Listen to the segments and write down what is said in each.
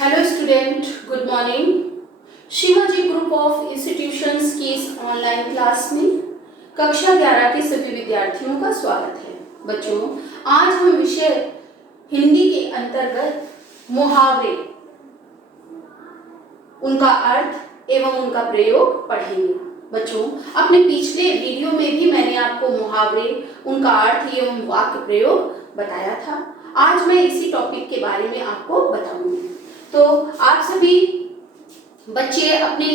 Hello student, good morning. Shivaji group of institutions की इस online class में कक्षा 11 के सभी विद्यार्थियों का स्वागत है। बच्चों, आज हम विषय हिंदी के अंतर्गत मुहावरे, उनका अर्थ एवं उनका प्रयोग पढ़ेंगे। बच्चों, अपने पिछले वीडियो में भी मैंने आपको मुहावरे, उनका अर्थ एवं वाक्य प्रयोग बताया था। आज मैं इसी टॉपिक के बारे में आपको बताऊंगी। तो आप सभी बच्चे अपनी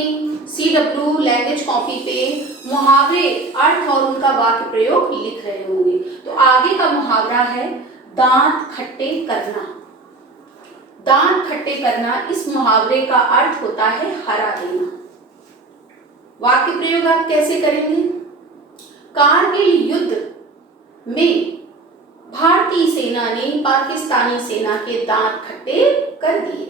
CW लैंग्वेज कॉपी पे मुहावरे, अर्थ और उनका वाक्य प्रयोग लिख रहे होंगे। तो आगे का मुहावरा है दांत खट्टे करना। दांत खट्टे करना, इस मुहावरे का अर्थ होता है हरा देना। वाक्य प्रयोग आप कैसे करेंगे? कारगिल युद्ध में भारतीय सेना ने पाकिस्तानी सेना के दांत खट्टे कर दिए।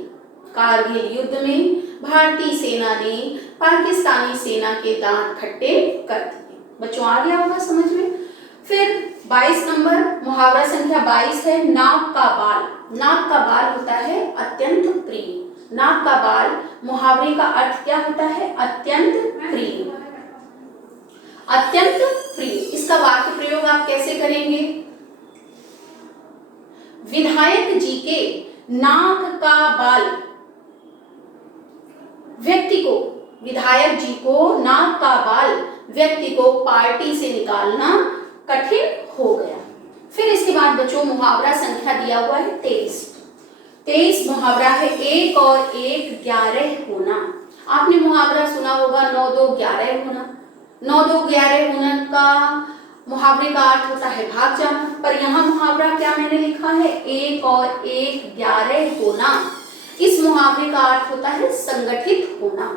कारगिल युद्ध में भारतीय सेना ने पाकिस्तानी सेना के दांत खट्टे कर दिए। बच्चों, आ गया होगा समझ में। फिर 22 नंबर मुहावरा संख्या 22 है नाक का बाल। नाक का बाल होता है अत्यंत प्रिय। नाक का बाल मुहावरे का अर्थ क्या होता है? अत्यंत प्रिय। अत्यंत प्रिय, इसका वाक्य प्रयोग आप कैसे करेंगे? विधायक जी के नाक का बाल, व्यक्ति को, विधायक जी को नाक का बाल व्यक्ति को पार्टी से निकालना कठिन हो गया। फिर इसके बाद बच्चों मुहावरा संख्या दिया हुआ है 23 मुहावरा है 1 और 1 11 होना। आपने मुहावरा सुना होगा 9 2 11 होना। 9 2 11 होना का मुहावरे का अर्थ होता है भाग जाना, पर यहाँ मुहावरा क्या मैंने लिखा है? 1 और 1 11 होना। इस मुहावरे का अर्थ होता है संगठित होना।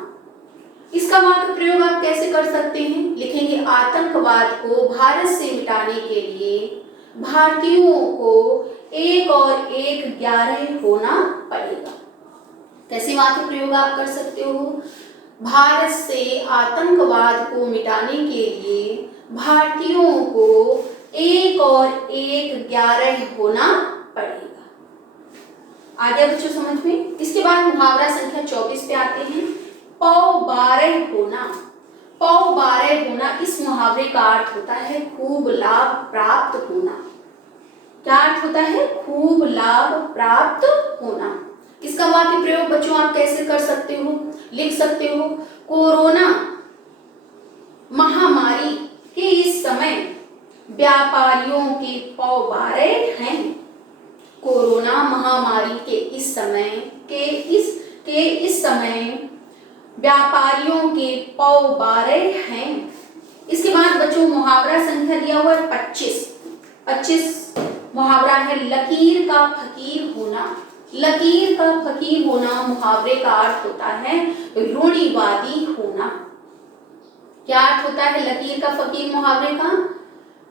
इसका वाक्य प्रयोग आप कैसे कर सकते हैं? लिखेंगे आतंकवाद को भारत से मिटाने के लिए भारतीयों को 1 और 1 11 होना पड़ेगा। कैसे वाक्य प्रयोग आप कर सकते हो? भारत से आतंकवाद को मिटाने के लिए भारतीयों को 1 और 1 11 होना पड़ेगा। आ गया बच्चों समझ में। इसके बाद मुहावरा संख्या 24 पे आते हैं पौ 12 होना। पौ 12 होना, इस मुहावरे का अर्थ होता है खूब लाभ प्राप्त होना। क्या अर्थ होता है? खूब लाभ प्राप्त होना। इसका वाक्य प्रयोग बच्चों आप कैसे कर सकते हो? लिख सकते हो कोरोना महामारी के इस समय व्यापारियों के पौ 12 हैं। कोरोना महामारी के इस समय व्यापारियों के पौ 12 हैं। इसके बाद बच्चों मुहावरा संख्या दिया हुआ है 25 मुहावरा है लकीर का फकीर होना। लकीर का फकीर होना मुहावरे का अर्थ होता है रूढ़िवादी होना। क्या अर्थ होता है लकीर का फकीर मुहावरे का?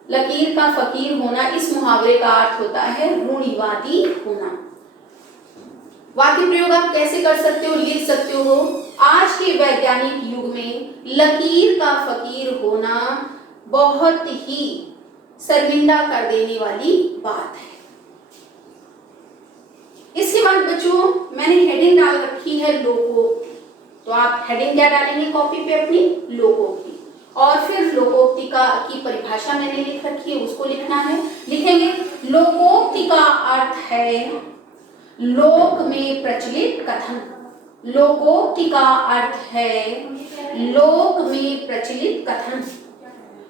लकीर का फकीर होना, इस मुहावरे का अर्थ होता है रूढ़िवादी होना। वाक्य प्रयोग आप कैसे कर सकते हो? लिख सकते हो आज के वैज्ञानिक युग में लकीर का फकीर होना बहुत ही शर्मिंदा कर देने वाली बात है। इसके बाद बच्चों मैंने हेडिंग डाल रखी है लोगो। तो आप हेडिंग क्या डालेंगे कॉपी पे अपनी? लोगो की। और फिर लोकोक्ति का की परिभाषा मैंने लिख रखी है, उसको लिखना है। लिखेंगे लोकोक्ति का अर्थ है लोक में प्रचलित कथन। लोकोक्ति का अर्थ है लोक में प्रचलित कथन।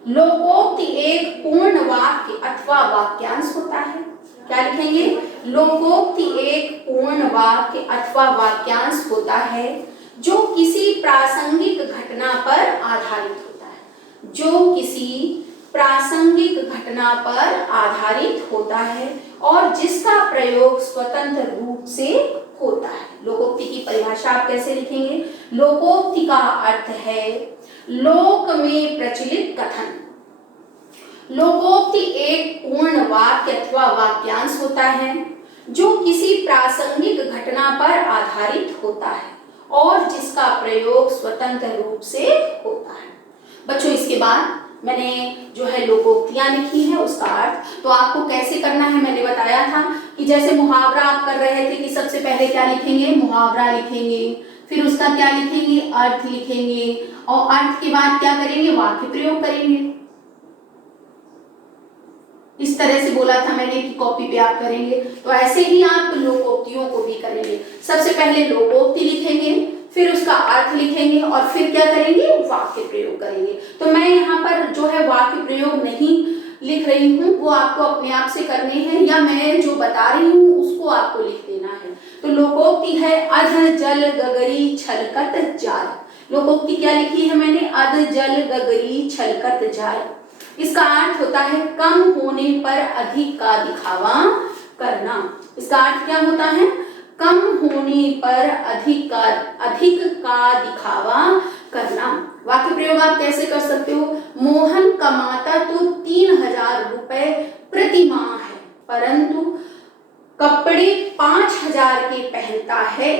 लोकोक्ति एक पूर्ण वाक्य अथवा वाक्यांश होता है। क्या लिखेंगे? लोकोक्ति एक पूर्ण वाक्य अथवा वाक्यांश होता है जो किसी प्रासंगिक घटना पर आधारित होता है। जो किसी प्रासंगिक घटना पर आधारित होता है और जिसका प्रयोग स्वतंत्र रूप से होता है। लोकोक्ति की परिभाषा आप कैसे लिखेंगे? लोकोक्ति का अर्थ है लोक में प्रचलित कथन। लोकोक्ति एक पूर्ण वाक्य अथवा वाक्यांश होता है जो किसी प्रासंगिक घटना पर आधारित होता है और जिसका प्रयोग स्वतंत्र रूप से होता है। बच्चों, इसके बाद मैंने जो है लोकोक्तियां लिखी है उसका अर्थ तो आपको कैसे करना है मैंने बताया था कि कि जैसे मुहावरा आप कर रहे थे कि सबसे पहले क्या लिखेंगे, मुहावरा लिखेंगे, फिर उसका क्या लिखेंगे, अर्थ लिखेंगे, और अर्थ के बाद क्या करेंगे, वाक्य प्रयोग करेंगे। इस तरह से बोला था मैंने कि कॉपी पे आप करेंगे, तो ऐसे ही आप लोकोक्तियों को भी करेंगे। सबसे पहले लोकोक्ति लिखेंगे, फिर उसका अर्थ लिखेंगे, और फिर क्या करेंगे, वाक्य प्रयोग करेंगे। तो मैं यहाँ पर जो है वाक्य प्रयोग नहीं लिख रही हूँ, वो आपको अपने आप से करने हैं, या मैं जो बता रही हूँ उसको आपको लिख देना है। तो लोकोक्ति है अध जल गगरी छलकत जाल। लोकोक्ति क्या लिखी है मैंने, अध जल गगरी छलकत जाल। इसका अर्थ होता है कम होने पर अधिक का दिखावा करना। इसका अर्थ क्या होता है, कम होने पर अधिक का दिखावा करना। वाक्य प्रयोग आप कैसे कर सकते हो, मोहन कमाता तो 3000 रुपए प्रति माह है, परंतु कपड़े 5000 के पहनता है।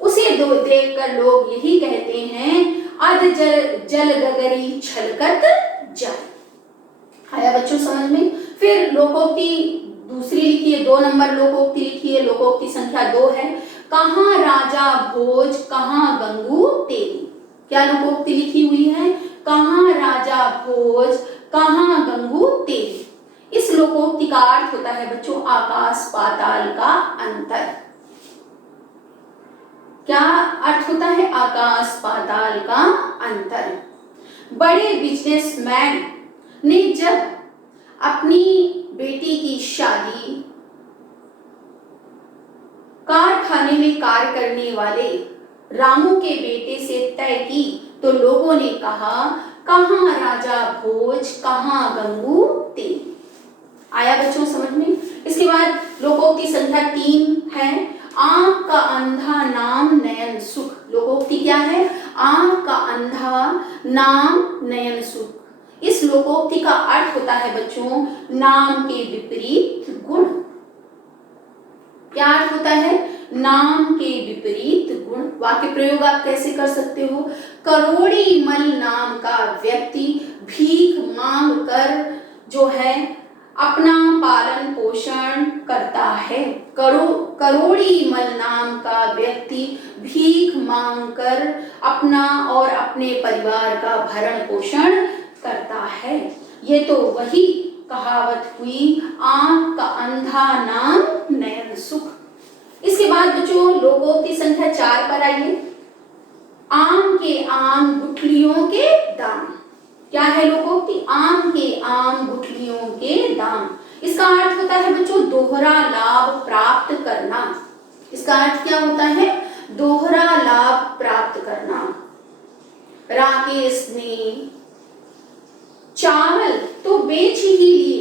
उसे देखकर लोग यही कहते हैं अध जल गगरी छलकत जाए। आया बच्चों समझ में। फिर लोकोक्ति दूसरी लिखी है, 2 नंबर लोकोक्ति लिखी है, लोकोक्ति संख्या 2 है, कहाँ राजा भोज कहाँ गंगू तेरी। क्या लोकोक्ति लिखी हुई है, कहाँ राजा भोज कहाँ गंगू तेरी। इस लोकोक्ति का अर्थ होता है बच्चों आकाश पाताल का अंतर। क्या अर्थ होता है, आकाश पाताल का अंतर। बड़े बिजनेसमैन ने जब अपनी बेटी की शादी कारखाने में कार्य करने वाले रामू के बेटे से तय की, तो लोगों ने कहा कहाँ राजा भोज कहाँ गंगू तेरी। आया बच्चों समझ में। इसके बाद लोकोक्ति संख्या 3 है, आंख का अंधा नाम नयन सुख। लोकोक्ति क्या है, आंख का अंधा नाम नयन सुख। इस लोकोक्ति का अर्थ होता है बच्चों नाम के विपरीत गुण। क्या अर्थ होता है, नाम के विपरीत गुण। वाक्य प्रयोग आप कैसे कर सकते हो, करोड़ी मल नाम का व्यक्ति भीख मांग कर जो है अपना पालन पोषण करता है। करोड़ी मल नाम का व्यक्ति भीख मांग कर अपना और अपने परिवार का भरण पोषण करता है। ये तो वही कहावत हुई, आंख का अंधा नाम नयन सुख। इसके बाद बच्चों लोकोक्ति संख्या 4 पर आइए, आम के आम गुठलियों के दाम। क्या है लोकोक्ति, आम के आम गुठलियों के दाम। इसका अर्थ होता है बच्चों दोहरा लाभ प्राप्त करना। इसका अर्थ क्या होता है, दोहरा लाभ प्राप्त करना। राकेश ने चावल तो बेच ही लिए,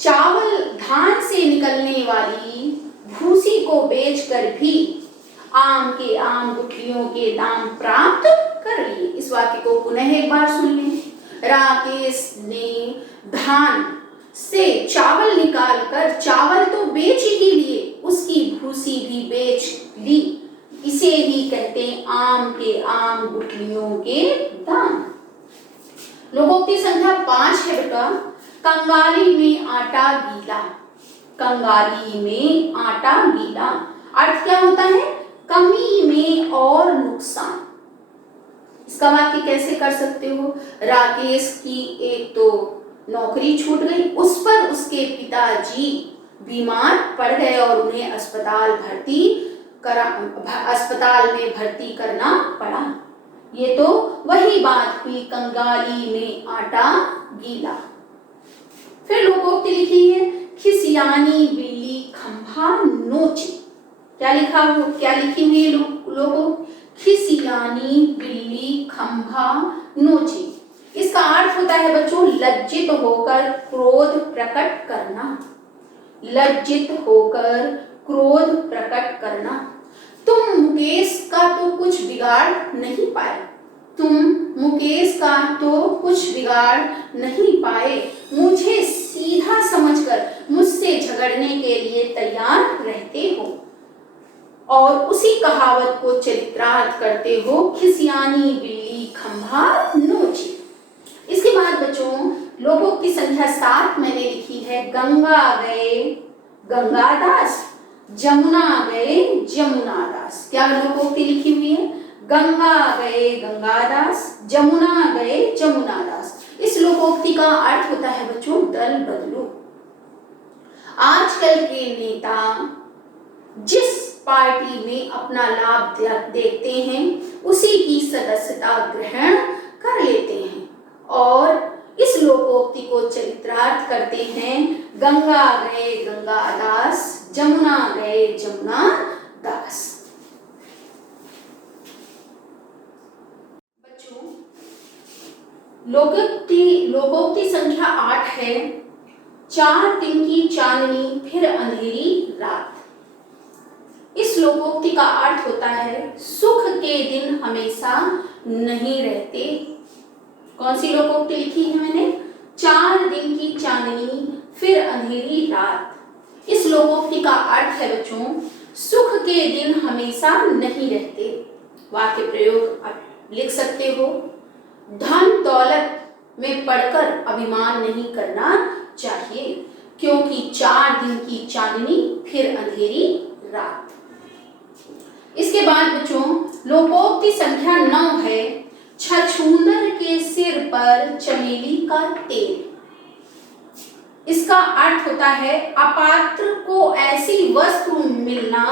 चावल धान से निकलने वाली भूसी को बेचकर भी आम के आम गुठलियों के दाम प्राप्त कर लिए। इस वाक्य को पुनः एक बार सुन लें। राकेश ने धान से चावल निकालकर चावल तो बेच ही लिए, उसकी भूसी भी बेच ली। इसे ही कहते हैं आम के आम गुठलियों के दाम। लोकोक्ति संख्या 5 है बेटा, कंगाली में आटा गीला। कंगाली में आटा गीला अर्थ क्या होता है, कमी में और नुकसान। इसका वाक्य कैसे कर सकते हो, राकेश की एक तो नौकरी छूट गई, उस पर उसके पिताजी बीमार पड़ गए और उन्हें अस्पताल में भर्ती करना पड़ा। ये तो वही बात हुई, कंगाली में आटा गीला। फिर लोकोक्ति लिखी है, खिसियानी बिल्ली खंभा नोचे। क्या लिखी हुई है लोकोक्ति, खिसियानी बिल्ली खंभा नोचे। इसका अर्थ होता है बच्चों लज्जित होकर क्रोध प्रकट करना। लज्जित होकर क्रोध प्रकट करना। तुम मुकेश का तो कुछ बिगाड़ नहीं पाए, तुम मुकेश का तो कुछ बिगाड़ नहीं पाए, मुझे सीधा समझकर मुझसे झगड़ने के लिए तैयार रहते हो। और उसी कहावत को चरित्रार्थ करते हो, खिसियानी बिल्ली खंभा नोची। इसके बाद बच्चों लोकोक्ति संख्या 7 मैंने लिखी है, गंगा गए गंगादास, जमुना गए जमुनादास। क्या लोकोक्ति लिखी हुई है? गंगा गए गंगादास, जमुना गए जमुनादास। इस लोकोक्ति का अर्थ होता है बच्चों दल बदलो। आजकल के नेता जिस पार्टी में अपना लाभ देखते हैं उसी की सदस्यता ग्रहण कर लेते हैं और इस लोकोक्ति को चरितार्थ करते हैं। गंगा गए गंगादास, जमुना गए जमुनादास। बच्चों, लोकोक्ति संख्या 8 है। 4 दिन की चांदनी फिर अंधेरी रात। इस लोकोक्ति का अर्थ होता है सुख के दिन हमेशा नहीं रहते। कौन सी लोकोक्ति लिखी है मैंने? 4 दिन की चांदनी फिर अंधेरी रात। इस लोकोक्ति का अर्थ है बच्चों सुख के दिन हमेशा नहीं रहते। वाक्य प्रयोग आप लिख सकते हो। धन दौलत में पड़कर अभिमान नहीं करना चाहिए क्योंकि 4 दिन की चांदनी फिर अंधेरी रात। इसके बाद बच्चों लोकोक्ति संख्या 9 है। छछूंदर के सिर पर चमेली का तेल। इसका अर्थ होता है अपात्र को ऐसी वस्तु मिलना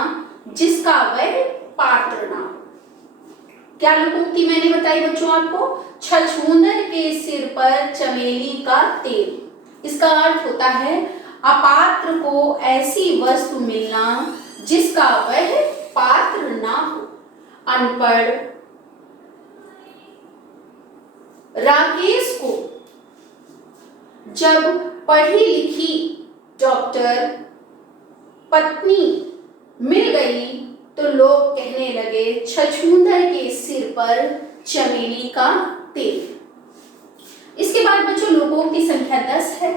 जिसका वह पात्र ना हो। क्या लोकोक्ति मैंने बताई बच्चों आपको? छछूंदर के सिर पर चमेली का तेल। इसका अर्थ होता है अपात्र को ऐसी वस्तु मिलना जिसका वह पात्र ना हो। अनपढ़ राकेश को जब पढ़ी लिखी डॉक्टर पत्नी मिल गई तो लोग कहने लगे छछूंदर के सिर पर चमेली का तेल। इसके बाद बच्चों लोकोक्ति संख्या 10 है।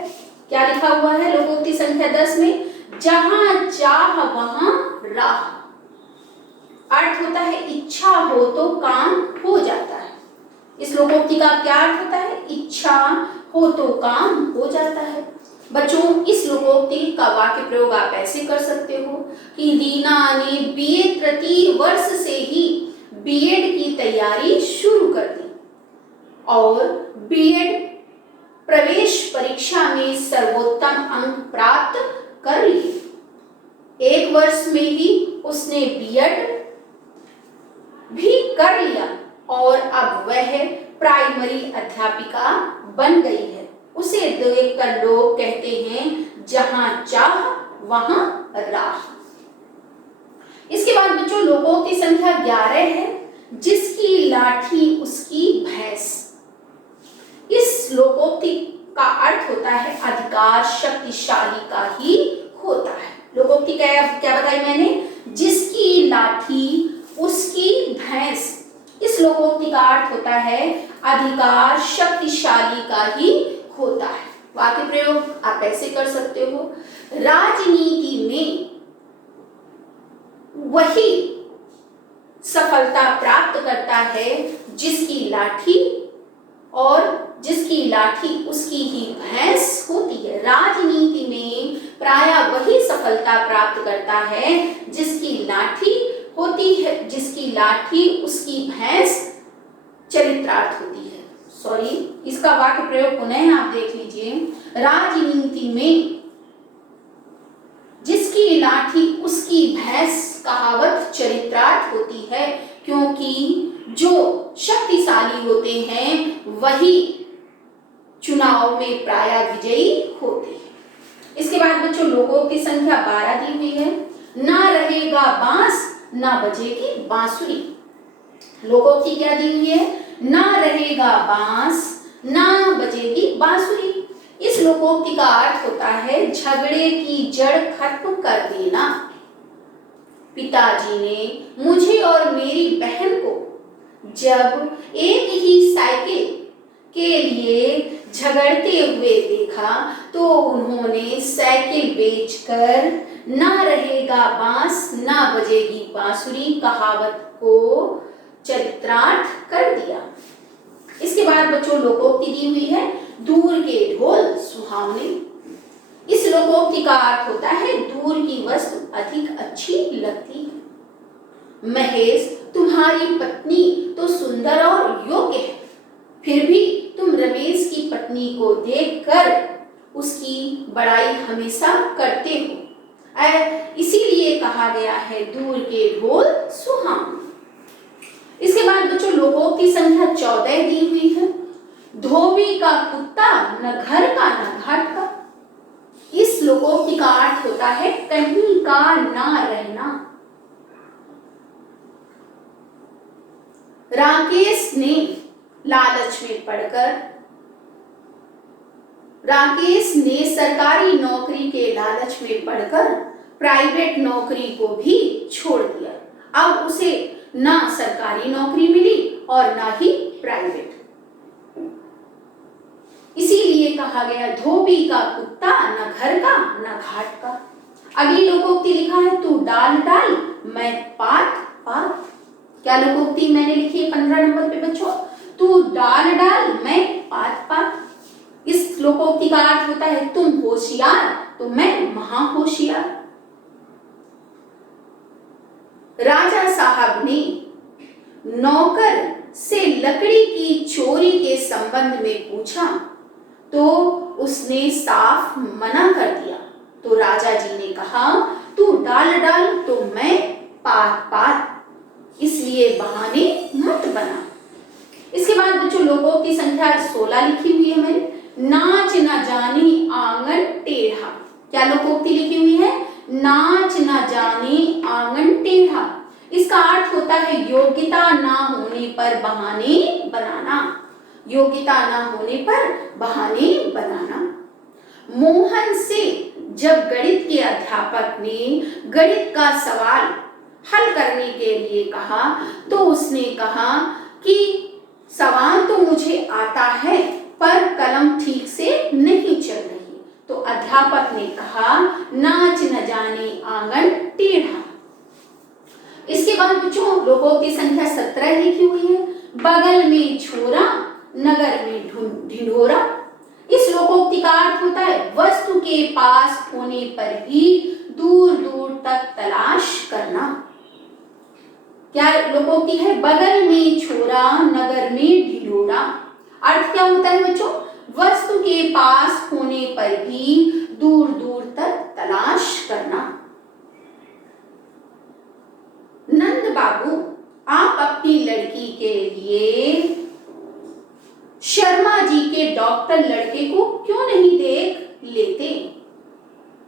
क्या लिखा हुआ है लोकोक्ति संख्या 10 में? जहां चाह वहां राह। अर्थ होता है इच्छा हो तो काम हो जाता है। इस लोकोक्ति का क्या अर्थ होता है? इच्छा हो तो काम हो जाता है। बच्चों इस लोकोक्ति का वाक्य प्रयोग आप ऐसे कर सकते हो कि रीना ने बीए तृतीय वर्ष से ही बीएड की तैयारी शुरू कर दी और बीएड प्रवेश परीक्षा में सर्वोत्तम अंक प्राप्त कर लिए। 1 वर्ष में ही उसने बीएड भी कर लिया और अब वह प्राइमरी अध्यापिका बन गई है। उसे देखकर लोग कहते हैं जहां चाह वहां राह। इसके बाद बच्चों लोकोक्ति संख्या 11 है। जिसकी लाठी उसकी भैंस। इस लोकोक्ति का अर्थ होता है अधिकार शक्तिशाली का ही होता है। लोकोक्ति क्या बताई मैंने? जिसकी लाठी उसकी भैंस। इस लोकोक्ति का अर्थ होता है अधिकार शक्तिशाली का ही होता है। वाक्य प्रयोग आप ऐसे कर सकते हो। राजनीति में वही सफलता प्राप्त करता है जिसकी लाठी उसकी ही भैंस होती है। राजनीति में प्रायः वही सफलता प्राप्त करता है जिसकी लाठी होती है, जिसकी लाठी उसकी भैंस चरितार्थ होती है। सॉरी, इसका वाक्य प्रयोग पुनः आप देख लीजिए। राजनीति में जिसकी लाठी उसकी भैंस कहावत चरितार्थ होती है क्योंकि जो शक्तिशाली होते हैं वही चुनाव में प्रायः विजयी होते हैं। इसके बाद बच्चों लोकोक्ति संख्या 12 दी हुई है। ना रहेगा बांस ना बजेगी बांसुरी। लोकोक्ति क्या दी हुई है? ना रहेगा बांस ना बजेगी बांसुरी। इस लोकोक्ति का अर्थ होता है झगड़े की जड़ खत्म कर देना। पिताजी ने मुझे और मेरी बहन को जब एक ही साइकिल के लिए झगड़ते हुए देखा तो उन्होंने साइकिल बेचकर ना रहेगा बांस ना बजेगी बांसुरी कहावत को चरितार्थ कर दिया। इसके बाद बच्चों लोकोक्ति दी हुई है दूर के ढोल सुहावने। इस श्लोकोक्ति का अर्थ होता है दूर की वस्तु अधिक अच्छी लगती है। महेश, तुम्हारी पत्नी तो सुंदर और योग्य है, फिर भी तुम रमेश की पत्नी को देखकर उसकी बड़ाई हमेशा करते हो। इसीलिए कहा गया है दूर के ढोल सुहावने। इसके बाद बच्चों लोकोक्ति संख्या 14 दी हुई है। धोबी का कुत्ता न घर का न घाट का। इस लोकोक्ति का अर्थ होता है कहीं का ना रहना। राकेश ने लालच में पड़कर राकेश ने सरकारी नौकरी के लालच में पड़कर प्राइवेट नौकरी को भी छोड़ दिया। अब उसे ना सरकारी नौकरी मिली और ना ही प्राइवेट। इसीलिए कहा गया धोबी का कुत्ता न घर का न घाट का। अगली लोकोक्ति लिखा है तू डाल डाल मैं पात पात। क्या लोकोक्ति मैंने लिखी है 15 नंबर पे बच्चों? तू डाल डाल मैं पात पात। इस लोकोक्ति का अर्थ होता है तुम होशियार तो मैं महाहोशियार। राजा साहब ने नौकर से लकड़ी की चोरी के संबंध में पूछा तो उसने साफ मना कर दिया। तो राजा जी ने कहा तू डाल डाल तो मैं पात पात, इसलिए बहाने मत बना। इसके बाद बच्चों लोकोक्ति संख्या 16 लिखी हुई है मैंने। नाच न जानी आंगन टेढ़ा। क्या लोकोक्ति लिखी हुई है? नाच न जानी आंगन टेढ़ा। इसका अर्थ होता है योग्यता ना होने पर बहाने बनाना। योग्यता ना होने पर बहाने बनाना। मोहन से जब गणित के अध्यापक ने गणित का सवाल हल करने के लिए कहा तो उसने कहा कि सवाल तो मुझे आता है पर कलम ठीक से नहीं चल रही। तो अध्यापक ने कहा नाच न जाने आंगन टेढ़ा। इसके बाद बच्चों लोकोक्ति संख्या 17 लिखी हुई है। बगल में छोरा नगर में ढिंढोरा। इस लोकोक्ति का अर्थ होता है वस्तु के पास होने पर भी दूर दूर तक तलाश करना। क्या लोकोक्ति है? बगल में छोरा नगर में ढिंढोरा। अर्थ क्या होता है बच्चों? वस्तु के पास होने पर भी दूर दूर तक तलाश करना। नंद बाबू, आप अपनी लड़की के लिए शर्मा जी के डॉक्टर लड़के को क्यों नहीं देख लेते?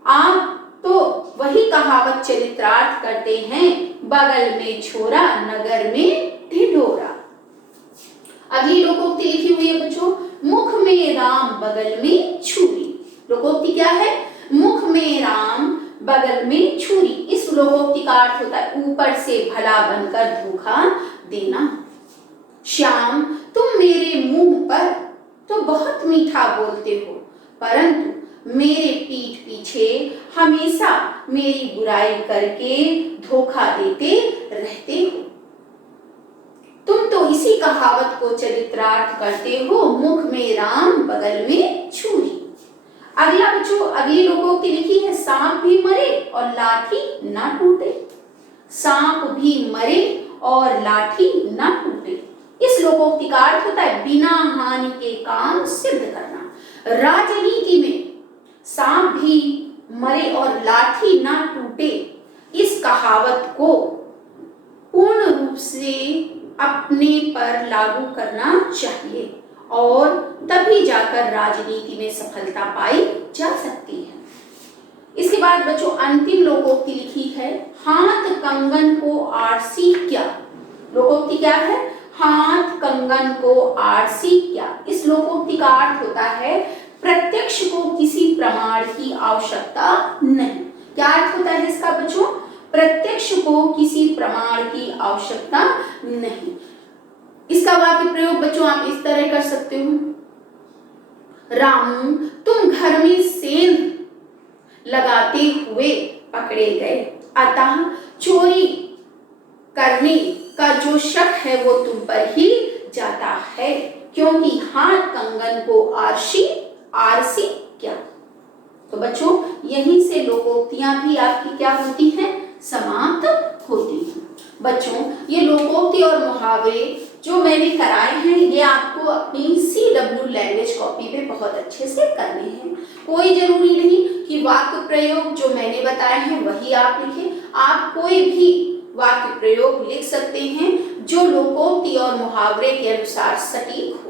आप तो वही कहावत चरित्रार्थ करते हैं, बगल में छोरा नगर में ढिंढोरा। अगली लोकोक्ति लिखी हुई है बच्चों, मुख में राम बगल में छुरी। लोकोक्ति क्या है? मुख में राम बगल में छुरी। इस लोकोक्ति का अर्थ होता है ऊपर से भला बनकर धोखा देना। श्याम, तुम मेरे मुंह पर तो बहुत मीठा बोलते हो, परंतु मेरे पीठ पीछे हमेशा मेरी बुराई करके धोखा देते रहते हो। तुम तो इसी कहावत को चरित्रार्थ करते हो, मुख में राम बगल में छुरी। अगला बच्चों अगली लोकोक्ति लिखी है, सांप भी मरे और लाठी ना टूटे। सांप भी मरे और लाठी ना टूटे। इस लोकोक्ति का अर्थ होता है बिना हानि के काम सिद्ध करना। राजनीति में सांप भी मरे और लाठी ना टूटे, इस कहावत को पूर्ण रूप से अपने पर लागू करना चाहिए और तभी जाकर राजनीति में सफलता पाई जा सकती है। इसके बाद बच्चों अंतिम लोकोक्ति लिखी है, हाथ कंगन को आरसी क्या। लोकोक्ति क्या है? हाथ कंगन को आरसी क्या। इस लोकोक्ति का अर्थ होता है प्रत्यक्ष को किसी प्रमाण की आवश्यकता नहीं। क्या अर्थ होता है इसका बच्चों? प्रत्यक्ष को किसी प्रमाण की आवश्यकता नहीं। इसका वाक्य प्रयोग बच्चों आप इस तरह कर सकते हो, रामू तुम घर में सेंध लगाते हुए पकड़े गए, अतः चोरी करने का जो शक है वो तुम पर ही जाता है, क्योंकि हाथ कंगन को आरसी क्या। तो बच्चों यहीं से लोकोक्तियां भी आपकी क्या होती हैं, समाप्त होती हैं। बच्चों ये लोकोक्ति और मुहावरे जो मैंने कराए हैं ये आपको अपनी CW लैंग्वेज कॉपी पे बहुत अच्छे से करने हैं। कोई जरूरी नहीं कि वाक्य प्रयोग जो मैंने बताए हैं वही आप लिखें, आप कोई भी वाक्य प्रयोग लिख सकते हैं जो लोकोक्ति और मुहावरे के अनुसार सटीक हो।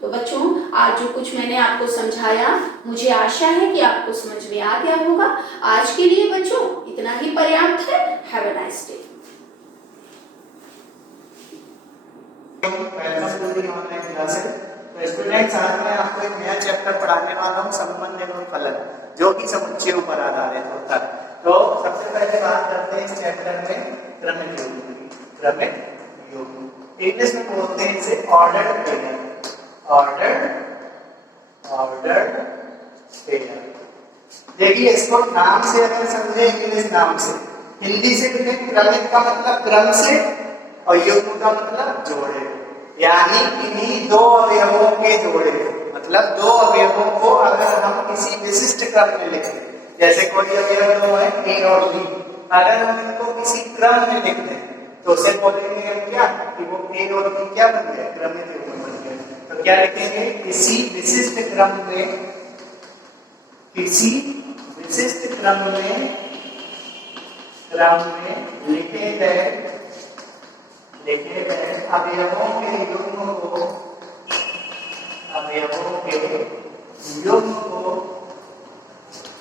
तो बच्चों आज जो कुछ मैंने आपको समझाया मुझे आशा है कि आपको समझ में आ गया होगा। आज के लिए बच्चों इतना ही पर्याप्त है। Have a nice day. Online classes. तो स्टूडेंट्स आज मैं आपको एक नया चैप्टर पढ़ाने वाला हूँ, संबंध एवं फलन, जो कि समुच्चयों पर आधारित होता है। तो सबसे पहले बात करते हैं इस चैप्टर में क्रमिक योग की। क्रमिक योग इंग्लिश में बोलते हैं इसे ऑर्डर्ड पेयर। Ordered pair. देखिए इसको नाम से अगर समझे, इंग्लिश नाम से, हिंदी से क्रमिक का मतलब क्रम से और युग्म का मतलब जोड़े, यानी इन्हीं दो अवयवों के जोड़े। मतलब दो अवयवों को अगर हम किसी विशिष्ट क्रम में लिखें, जैसे कोई अवयव दो है ए और बी, अगर हम इनको किसी क्रम में लिख दें तो उसे बोलेंगे हम क्या कि वो ए और बी क्या बन गए, क्रमिक युग्म बन गए। तो क्या लिखेंगे, किसी विशिष्ट क्रम में, किसी विशिष्ट क्रम में लिखे गए अवयवों के युग्म को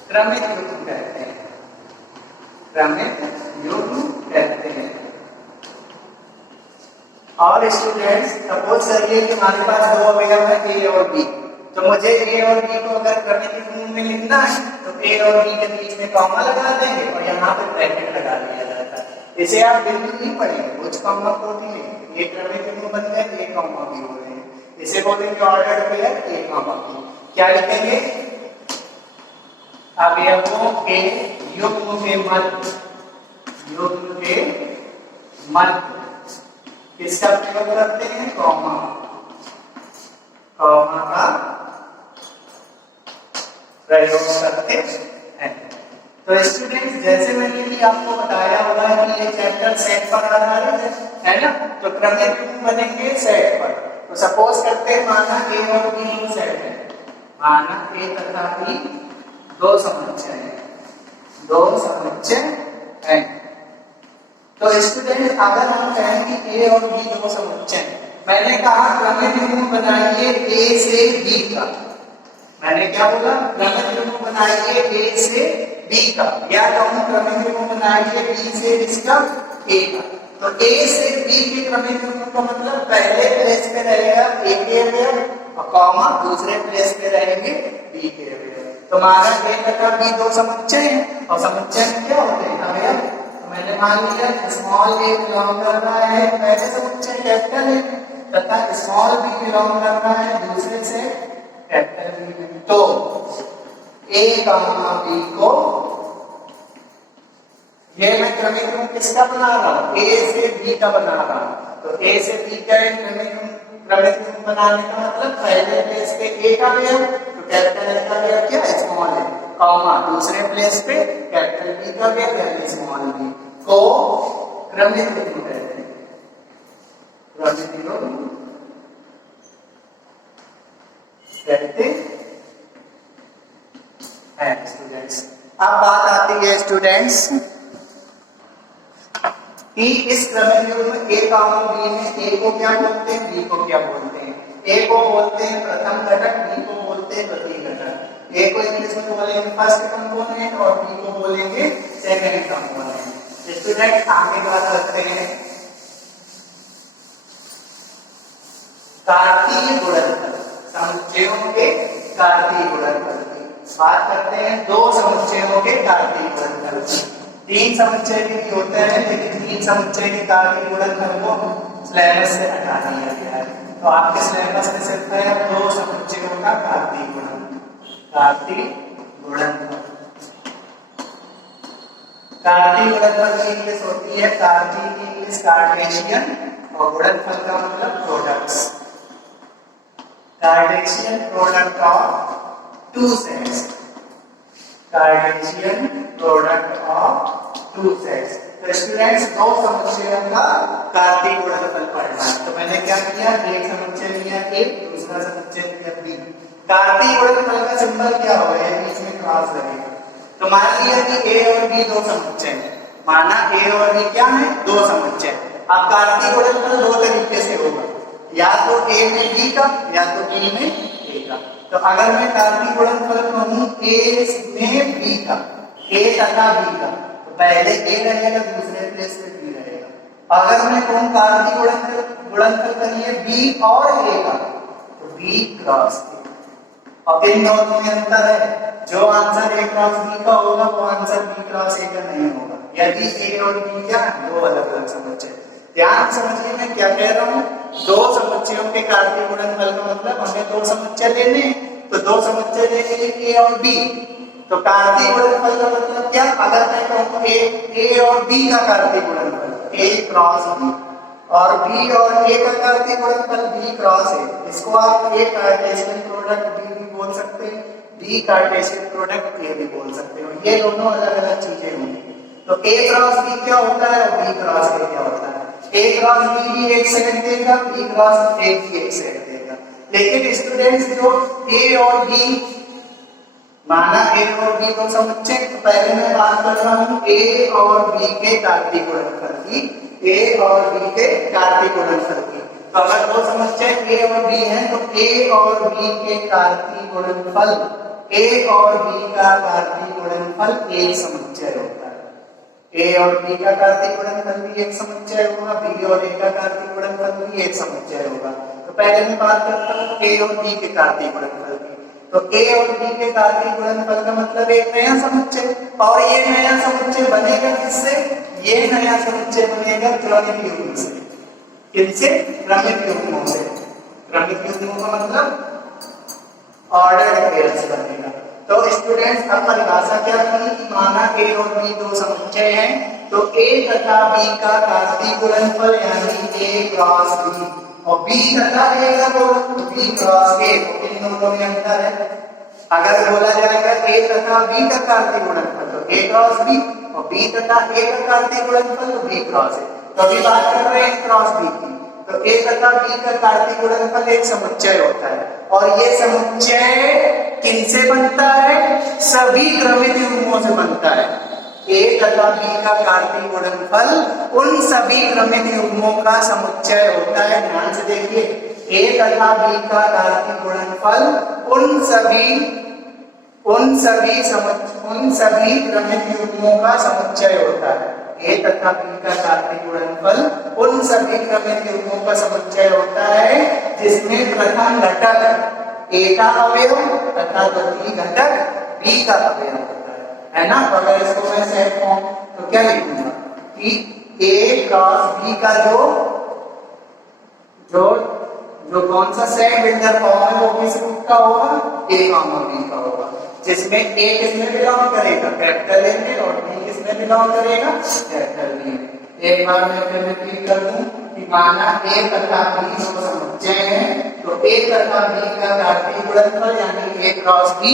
क्रमिक युग्म कहते हैं। क्रमिक युग्म कहते हैं। और स्टूडेंट्स सपोज करिए कि हमारे पास दो अवयव है ए और बी, तो मुझे ए और बी को अगर क्रमिक युग्म में लिखना है तो ए और बी के बीच में कॉमा लगा देंगे और यहाँ पे ब्रैकेट लगा दिया जाता है। इसे आप बिल्कुल नहीं पढ़ेंगे, कुछ कॉमा कोट ही नहीं, ये क्रमिक युग्म बन गए, ए कॉमा बी हो रहे हैं। इसे बोलेंगे ordered pair A comma B. क्या लिखेंगे, अवयवों के युग्म के मध्य किसका प्रयोग करते हैं, कॉमा का प्रयोग करते हैं। तो स्टूडेंट्स जैसे मैंने भी आपको बताया हुआ है कि ये चैप्टर सेट पर आधारित है ना, तो क्रमिक युग्म बनेंगे सेट पर। तो सपोज करते हैं माना ए और बी दो सेट है, माना ए तथा बी दो समुच्चय हैं। तो स्टूडेंट अगर हम कहें कि ए और बी दो समुच्चय, मैंने कहा क्रमिक युग्म बनाइए ए से बी का, मैंने क्या बोला, क्रमिक युग्म बनाइए ए से बी का, या कहूं क्रमिक युग्म बनाइए बी से इसका ए का। तो ए से बी के क्रमिक युग्म का मतलब पहले प्लेस पे रहेगा ए के अवयव और कॉमा दूसरे प्लेस पे रहेंगे बी के अवयव। तो माना ए तथा बी दो समुच्चय हैं और समुच्चय में क्या होते हैं, अवयव। तो मैंने मान लिया स्मॉल ए बिलोंग कर रहा है पहले समुच्चय कैपिटल ए, तथा स्मॉल बी बिलोंग कर रहा है दूसरे से कैपिटल बी में। तो ए कॉमा बी को ये मैं क्रमिक युग्म किसका बना रहा हूं, ए से बी का बना रहा हूं। तो ए से बी का क्रमिक युग्म बनाने का मतलब पहले प्लेस पे ए का अवयव, तो कैपिटल ए का अवयव क्या है, स्मॉल ए, कॉमा दूसरे प्लेस पे कैपिटल बी का अवयव यानी स्मॉल बी को क्रमिक युग्म कहते हैं। क्रमिक युग्म कहते हैं स्टूडेंट्स। अब बात आती है स्टूडेंट्स कि इस क्रमिक युग्म ए कॉमा बी में ए को क्या बोलते हैं, बी को क्या बोलते हैं। ए को बोलते हैं प्रथम घटक, बी को बोलते हैं द्वितीय घटक। ए को इंग्लिश में बोलेंगे फर्स्ट कंपोनेंट और बी को बोलेंगे सेकंड कंपोनेंट। स्टूडेंट आगे बात करते हैं कार्तीय गुणनफल, समुच्चयों के कार्तीय गुणनफल की बात करते हैं। दो समुच्चयों के कार्तीय गुणनफल, तीन समुच्चय भी होते हैं लेकिन तीन समुच्चय के कार्तीय गुणनफल को सिलेबस से हटा दिया गया है। तो आपके सिलेबस में सिर्फ है दो समुच्चयों का कार्तीय गुणनफल। कार्तीय गुणनफल की इंग्लिश होती है, कार्तीय की इंग्लिश कार्टेशियन और गुणनफल का मतलब products. Cartesian product of two sets, Cartesian product of two sets. तो स्टूडेंट्स दो समुच्चयों का कार्तीय गुणनफल पढ़ना है। तो मैंने क्या किया, एक समुच्चय लिया ए, दूसरा समुच्चय लिया बी। कार्तीय गुणनफल का सिंबल क्या होगा, बीच में क्रॉस लगेगा। तो मान लिया कि ए और बी दो समुच्चय हैं, माना ए और बी क्या है, दो समुच्चय। अब कार्तीय गुणनफल दो तरीके से होगा, या तो ए में बी का या तो बी में ए का। तो अगर मैं कार्तीय गुणनफल कहूं ए में बी का, ए तथा बी का, तो पहले ए रहेगा, दूसरे प्लेस पे बी रहेगा। अगर मैं कहूं कार्तीय गुणनफल करिए बी और ए का, तो बी क्रॉस ए। और इन दोनों में अंतर है, जो आंसर ए क्रॉस बी का होगा वो आंसर बी क्रॉस ए का नहीं होगा, यदि ए और बी क्या है, दो अलग अलग समुच्चय। ध्यान समझिए मैं क्या कह रहा हूं, दो समुच्चयों के कार्तीय गुणनफल का मतलब हमें दो समुच्चय लेने, तो दो समुच्चय लेने ए और बी। तो कार्तीय गुणनफल का मतलब क्या, अगर मैं कहूं ए और बी का कार्तीय गुणनफल ए क्रॉस बी, और बी और ए का कार्तीय गुणनफल बी क्रॉस ए, इसको आप ए कार्टेशियन प्रोडक्ट बी भी बोल सकते हैं, बी कार्टेशियन प्रोडक्ट ए भी बोल सकते हो। ये दोनों अलग अलग चीजें होंगी। तो ए क्रॉस बी क्या होता है और बी क्रॉस ए क्या होता है। ए क्रॉस बी भी एक सेट देगा, बी क्रॉस ए भी एक सेट देगा। लेकिन स्टूडेंट्स जो ए और बी, माना ए और बी दो समुच्चय, तो पहले मैं बात कर रहा हूं ए और बी के कार्तीय गुणनफल की, ए और बी के कार्तीय गुणनफल की। तो अगर दो समुच्चय ए और बी हैं तो ए और बी के कार्तीय गुणनफल, ए और बी का कार्तीय गुणनफल एक समुच्चय होता है। ए और बी का कार्तीय गुणनफल भी एक समुच्चय होगा, बी और ए का कार्तीय गुणनफल भी एक समुच्चय होगा। तो पहले मैं बात करता हूं ए और बी के कार्तीय गुणनफल की। तो ए और बी के कार्तीय गुणनफल का मतलब एक नया समुच्चय, और ये नया समुच्चय बनेगा किससे, ये नया समुच्चय बनेगा क्रमिक युग्म से। किनसे, क्रमिक युग्मों से। क्रमिक युग्मों का मतलब ऑर्डर्ड पेयर्स बनेगा। तो स्टूडेंट्स अब परिभाषा क्या बनी कि माना ए और बी दो समुच्चय हैं, तो ए तथा बी का कार्तीय गुणनफल यानी ए क्रॉस बी, और बी तथा ए का बी क्रॉस ए, इन दोनों में अंतर है। अगर बोला जाएगा ए तथा बी का कार्तीय गुणनफल तो ए क्रॉस बी, और बी तथा ए का कार्तीय गुणनफल तो बी क्रॉस ए। तो अभी बात कर रहे हैं क्रॉस बी की। तो ए तथा बी का कार्तीय गुणनफल एक समुच्चय होता है, और ये समुच्चय किनसे बनता है, सभी क्रमिक युग्मों से बनता है। ए तथा बी का कार्तीय गुणनफल उन सभी क्रमिक युग्मों का समुच्चय होता है। ध्यान से देखिए, ए तथा बी का कार्तीय गुणनफल उन सभी क्रमिक युग्मों का समुच्चय होता है। ए तथा बी का कार्तीय गुणनफल उन सभी क्रमिक युग्मों का समुच्चय होता है जिसमें प्रथम घटक ए का अवयव तथा द्वितीय घटक बी का अवयव होता है ना। तो अगर इसको मैं सेट फॉर्म तो क्या लिखूंगा कि ए क्रॉस बी का जो कौन सा सेट बिल्डर फॉर्म है वो किस रूप का होगा, ए कॉमा बी का होगा, जिसमें ए किसमें बिलोंग करेगा, कैपिटल ए में, और बी किसमें बिलोंग करेगा, कैपिटल बी में। एक बार मैं फिर रिपीट कर दूं कि माना ए तथा बी दो समुच्चय हैं, तो ए तथा बी का कार्तीय गुणनफल यानी ए क्रॉस बी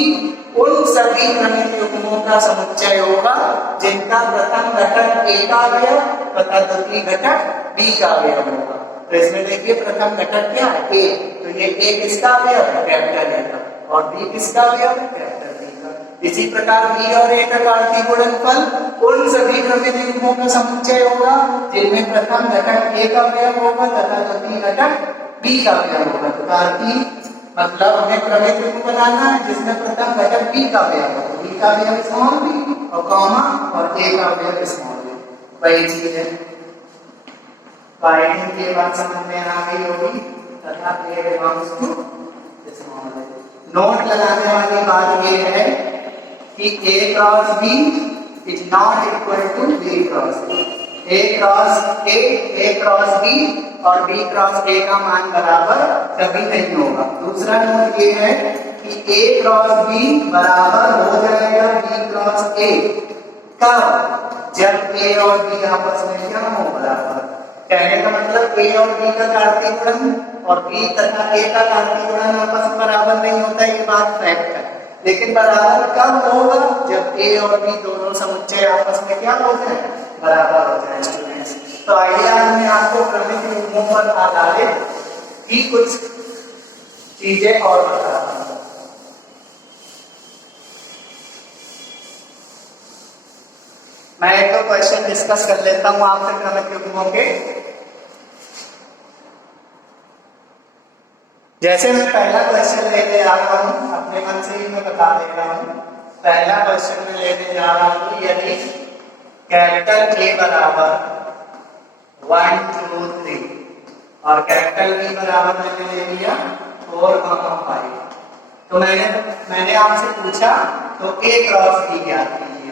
उन सभी क्रमिक युग्मों का समुच्चय होगा जिनका प्रथम घटक ए का अवयव तथा द्वितीय घटक बी का अवयव होगा। तो इसमें देखिए प्रथम घटक क्या है, ए, तो ये ए किसका अवयव है, कैपिटल ए का, और बी किसका अवयव है, कैपिटल बी का। इसी प्रकार बी और ए का कार्तीय गुणनफल उन सभी क्रमिक युग्मों का समुच्चय होगा जिनमें प्रथम घटक ए का अवयव होगा तथा द्वितीय घटक बी का अवयव होगा। तो कार्तीय मतलब हमें क्रमिक युग्म बनाना है जिसमें प्रथम घटक बी का अवयव होगा, बी का अवयव स्मॉल बी और कॉमा, और ए का अवयव स्मॉल ए, वही चीज है। राइटिंग के बाद समझ में आ गई होगी तथा a belongs to small a. Note लगाने वाली बात ये है कि a cross b is not equal to b cross a. A cross b और बी क्रॉस ए का मान बराबर कभी नहीं होगा। दूसरा नोट ये है कि ए क्रॉस बी बराबर हो जाएगा बी क्रॉस ए कब, जब ए और बी आपस में क्या हो, बराबर। कहने का मतलब ए और बी का कार्तीय गुणन और बी तथा ए का कार्तीय गुणन आपस में बराबर नहीं होता, ये बात फैक्ट है। लेकिन बराबर कब होगा? जब ए और बी दोनों समुच्चय आपस में क्या हो जाए? बराबर हो जाए स्टूडेंट्स। तो आइए आज मैं आपको क्रमिक युग्मों पर आधारित की कुछ चीजें और बता रहा हूं। मैं एक दो क्वेश्चन डिस्कस कर लेता हूं आपसे क्रमिक युग्मों के। जैसे मैं पहला क्वेश्चन लेने जा रहा हूं, अपने मन से ही मैं बता दे रहा हूं। पहला क्वेश्चन मैं लेने जा रहा हूं, यदि कैपिटल ए बराबर 1 2 3 और कैपिटल बी बराबर मैंने ले लिया 4 5, तो मैंने आपसे पूछा तो ए क्रॉस बी ज्ञात कीजिए।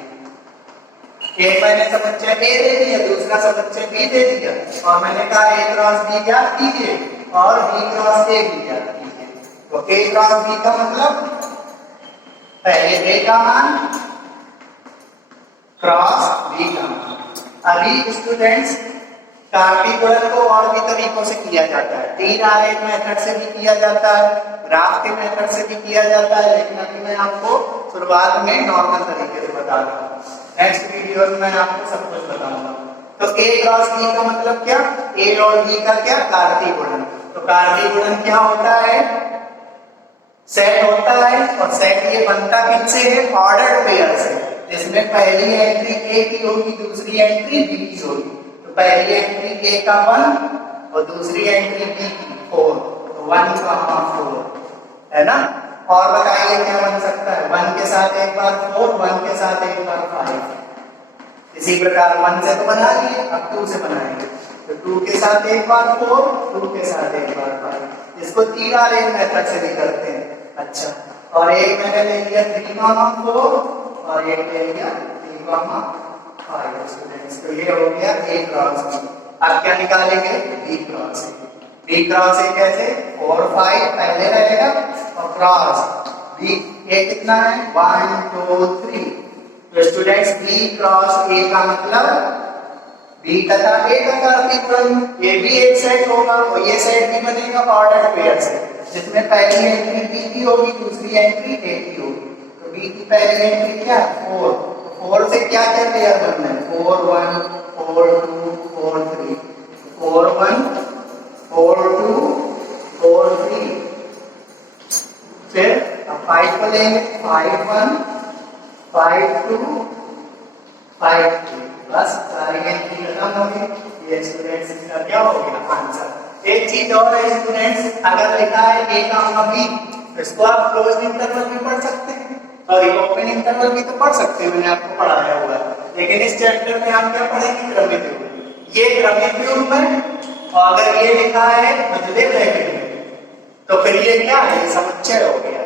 एक मैंने समुच्चय ए दे दिया, दूसरा समुच्चय बी दे दिया, और मैंने कहा ए क्रॉस बी ज्ञात कीजिए और बी क्रॉस ए भी ज्ञात कीजिए। तो ए क्रॉस बी का मतलब पहले ए का मान क्रॉस बी का मान। अभी स्टूडेंट्स कार्तीय गुणन को और भी तरीकों से किया जाता है, तीन आलेख मेथड से भी किया जाता है, ग्राफ के मेथड से भी किया जाता है, लेकिन अभी मैं आपको शुरुआत में नॉर्मल तरीके से बता रहा हूँ। नेक्स्ट वीडियो में मैं आपको सब कुछ बताऊंगा। तो ए क्रॉस बी का मतलब क्या? ए और बी का क्या? कार्तीय गुणन। तो कार्तीय गुणन क्या होता है? सेट होता है, और सेट ये बनता किससे है? ऑर्डर्ड पेयर से, जिसमें पहली एंट्री ए की होगी, दूसरी एंट्री बी की होगी। तो पहली एंट्री ए का 1 और दूसरी एंट्री बी की 4, तो 1 4 है ना। और बताइए क्या बन सकता है? 1 के साथ एक बार 4, 1 के साथ एक बार 5। इसी प्रकार 1 से तो बना लिए, अब 2 से बनाएंगे। तो 2 के साथ एक बार 4, 2 के साथ एक बार 5। इसको तीन आलेख मेथड से भी करते हैं। अच्छा, और एक मैंने ले लिया 3 4 और एक ले लिया 3 5 स्टूडेंट्स। तो ये हो गया ए क्रॉस बी। अब क्या निकालेंगे? B cross A. B cross A कैसे? 4 5 पहले रहेगा और क्रॉस बी ए कितना है? 1 2 3। तो स्टूडेंट्स बी क्रॉस ए का मतलब बी तथा ए का कार्तीय गुणन, ये भी एक सेट होगा और ये सेट भी बनेगा ऑर्डर्ड पेयर से, जिसमें पहली एंट्री बी की होगी, दूसरी एंट्री ए की होगी। तो बी की पहली एंट्री क्या? 4। 4 से क्या क्या पेयर बनना है? 4 1 4 2 4 3, 4 1 4 2 4 3। फिर अब 5 को लेंगे, 5 1 5 2 5 3। बस सारी एंट्री खत्म हो गई। ये स्टूडेंट्स इसका क्या हो गया? आंसर। एक चीज और है स्टूडेंट्स, अगर लिखा है ए का बी, इसको आप क्लोज्ड इंटरवल में पढ़ सकते हैं और ओपन इंटरवल भी तो पढ़ सकते हैं, मैंने आपको पढ़ाया हुआ है। लेकिन इस चैप्टर में आप क्या पढ़ेंगे? क्रमिक युग्म। ये क्रमिक युग्म है, और अगर ये लिखा है मझले ब्रैकेट में, तो फिर ये क्या है? समुच्चय हो गया।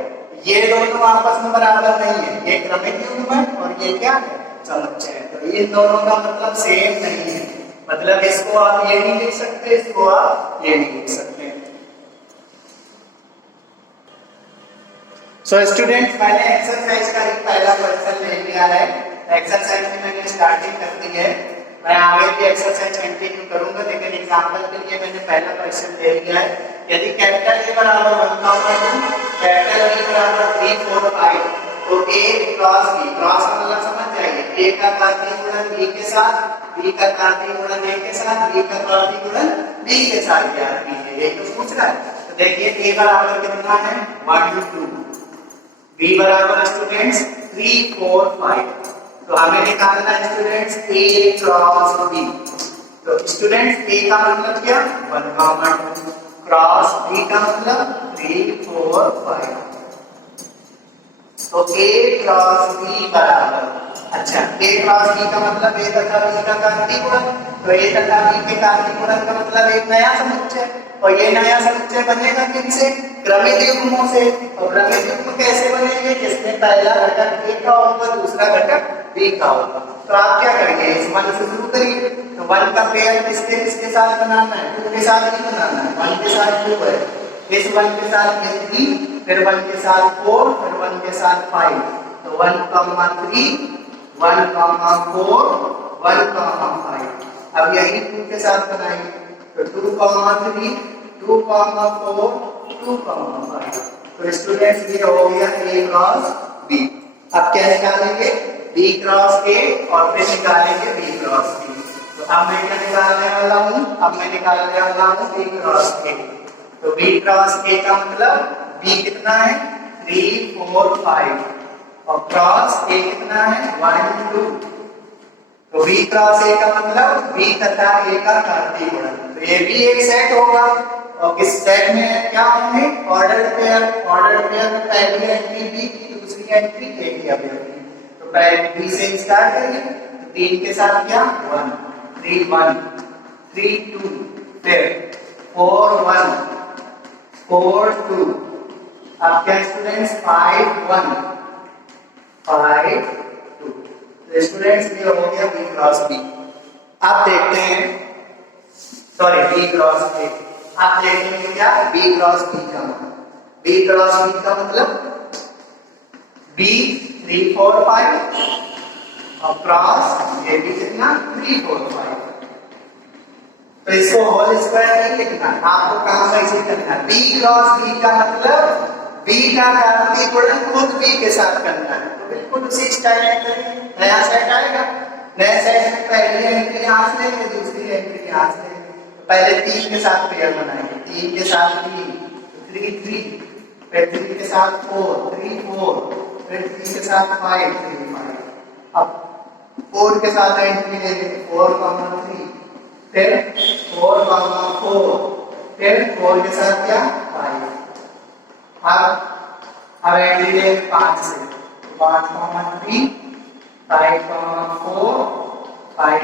ये दोनों आपस में बराबर नहीं है, ये क्रमिक युग्म है और ये क्या है? समुच्चय। तो इन दोनों का मतलब सेम नहीं है, मतलब इसको आप ये नहीं लिख सकते, इसको आप ये नहीं लिख सकते। सो स्टूडेंट्स, मैंने एक्सरसाइज का एक पहला क्वेश्चन ले लिया है। एक्सरसाइज की मैंने स्टार्टिंग कर दी है, मैं आगे भी एक्सरसाइज कंटिन्यू करूंगा, लेकिन एग्जांपल के लिए मैंने पहला क्वेश्चन ले लिया है। यदि कैपिटल ए बराबर 1,2, कैपिटल बी बराबर 3 4 5, तो ए क्रॉस बी, क्रॉस का मतलब समझ जाइए, ए का कार्तीय गुणन बी के साथ, बी का कार्तीय गुणन ए के साथ, बी का कार्तीय गुणन बी के साथ ज्ञात कीजिए। ये तो पूछ रहा है। तो देखिए ए बराबर कितना है? 1 2, बी बराबर स्टूडेंट्स 3 4 5। तो हमें निकालना है स्टूडेंट्स ए क्रॉस बी। तो स्टूडेंट्स ए का मतलब क्या? 1 2, क्रॉस बी का मतलब 3 4 5। तो ए क्रॉस बी बराबर, अच्छा ए क्रॉस बी का मतलब ए तथा बी का कार्तीय गुणन, तो ए तथा बी के कार्तीय गुणन का मतलब एक नया समुच्चय, और ये नया समुच्चय बनेगा किनसे? क्रमिक युग्मों से। और क्रमिक युग्म कैसे बनेंगे? जिसमें पहला घटक ए का होगा, दूसरा घटक बी का होगा। तो आप क्या करेंगे? इस 1 से शुरू करिए। तो 1 का पेयर किसके साथ बनाना है? 2 के साथ ही बनाना है। 1 के साथ 2 है, इस 1 के साथ ये 3, फिर 1 के साथ 4, फिर 1 के साथ 5। तो 1 3 1 4 1 5। अब यही 2 के साथ बनाएंगे। तो 2 3 2 4 2 5। तो स्टूडेंट्स ये हो गया ए क्रॉस बी। अब क्या निकालेंगे? बी क्रॉस ए और फिर निकालेंगे बी क्रॉस बी। तो अब मैं क्या निकालने वाला हूँ? अब मैं निकालने वाला हूँ बी क्रॉस ए। तो बी क्रॉस ए का मतलब बी कितना है? 3 4 5 और क्रॉस ए कितना है? 1 2। तो बी क्रॉस ए का मतलब बी तथा ए का घातीय गुणन। तो ये भी एक सेट होगा और इस सेट में क्या होंगे? Order pair. ऑर्डर पेयर में पहली एंट्री बी की, दूसरी एंट्री ए की अवयवी। तो पहले बी से स्टार्ट करेंगे। तो 3 के साथ क्या? 1 3 1 3 2 फिर 4 1 4 2। अब क्या स्टूडेंट्स? 5 1 5 2। तो स्टूडेंट्स ये हो गया बी क्रॉस बी। अब देखते हैं, सॉरी बी क्रॉस ए। आप देखेंगे क्या? बी क्रॉस बी का मतलब, बी क्रॉस बी का मतलब बी 3 4 5 और क्रॉस ए भी कितना? 3 4 5। तो इसको होल स्क्वायर नहीं लिखना, आपको काम कैसे करना है? बी क्रॉस बी का मतलब बी का घातीय गुणन खुद बी के साथ करना है। तो बिल्कुल उसी स्टाइल में करेंगे। नया सेट आएगा, नया सेट में पहली एंट्री यहाँ से लेंगे, दूसरी एंट्री यहाँ से लेंगे। पहले 3 के साथ पेयर बनाएंगे। 3 के साथ 3 3 3 फिर 3 के साथ 4 3 4 फिर 3 के साथ 5 3 5। अब 4 के साथ एंट्री लेंगे 4 3 फिर 4 4 फिर 4 के साथ क्या? 5। अब एंट्री लेंगे 5 से 5 3 5 4 5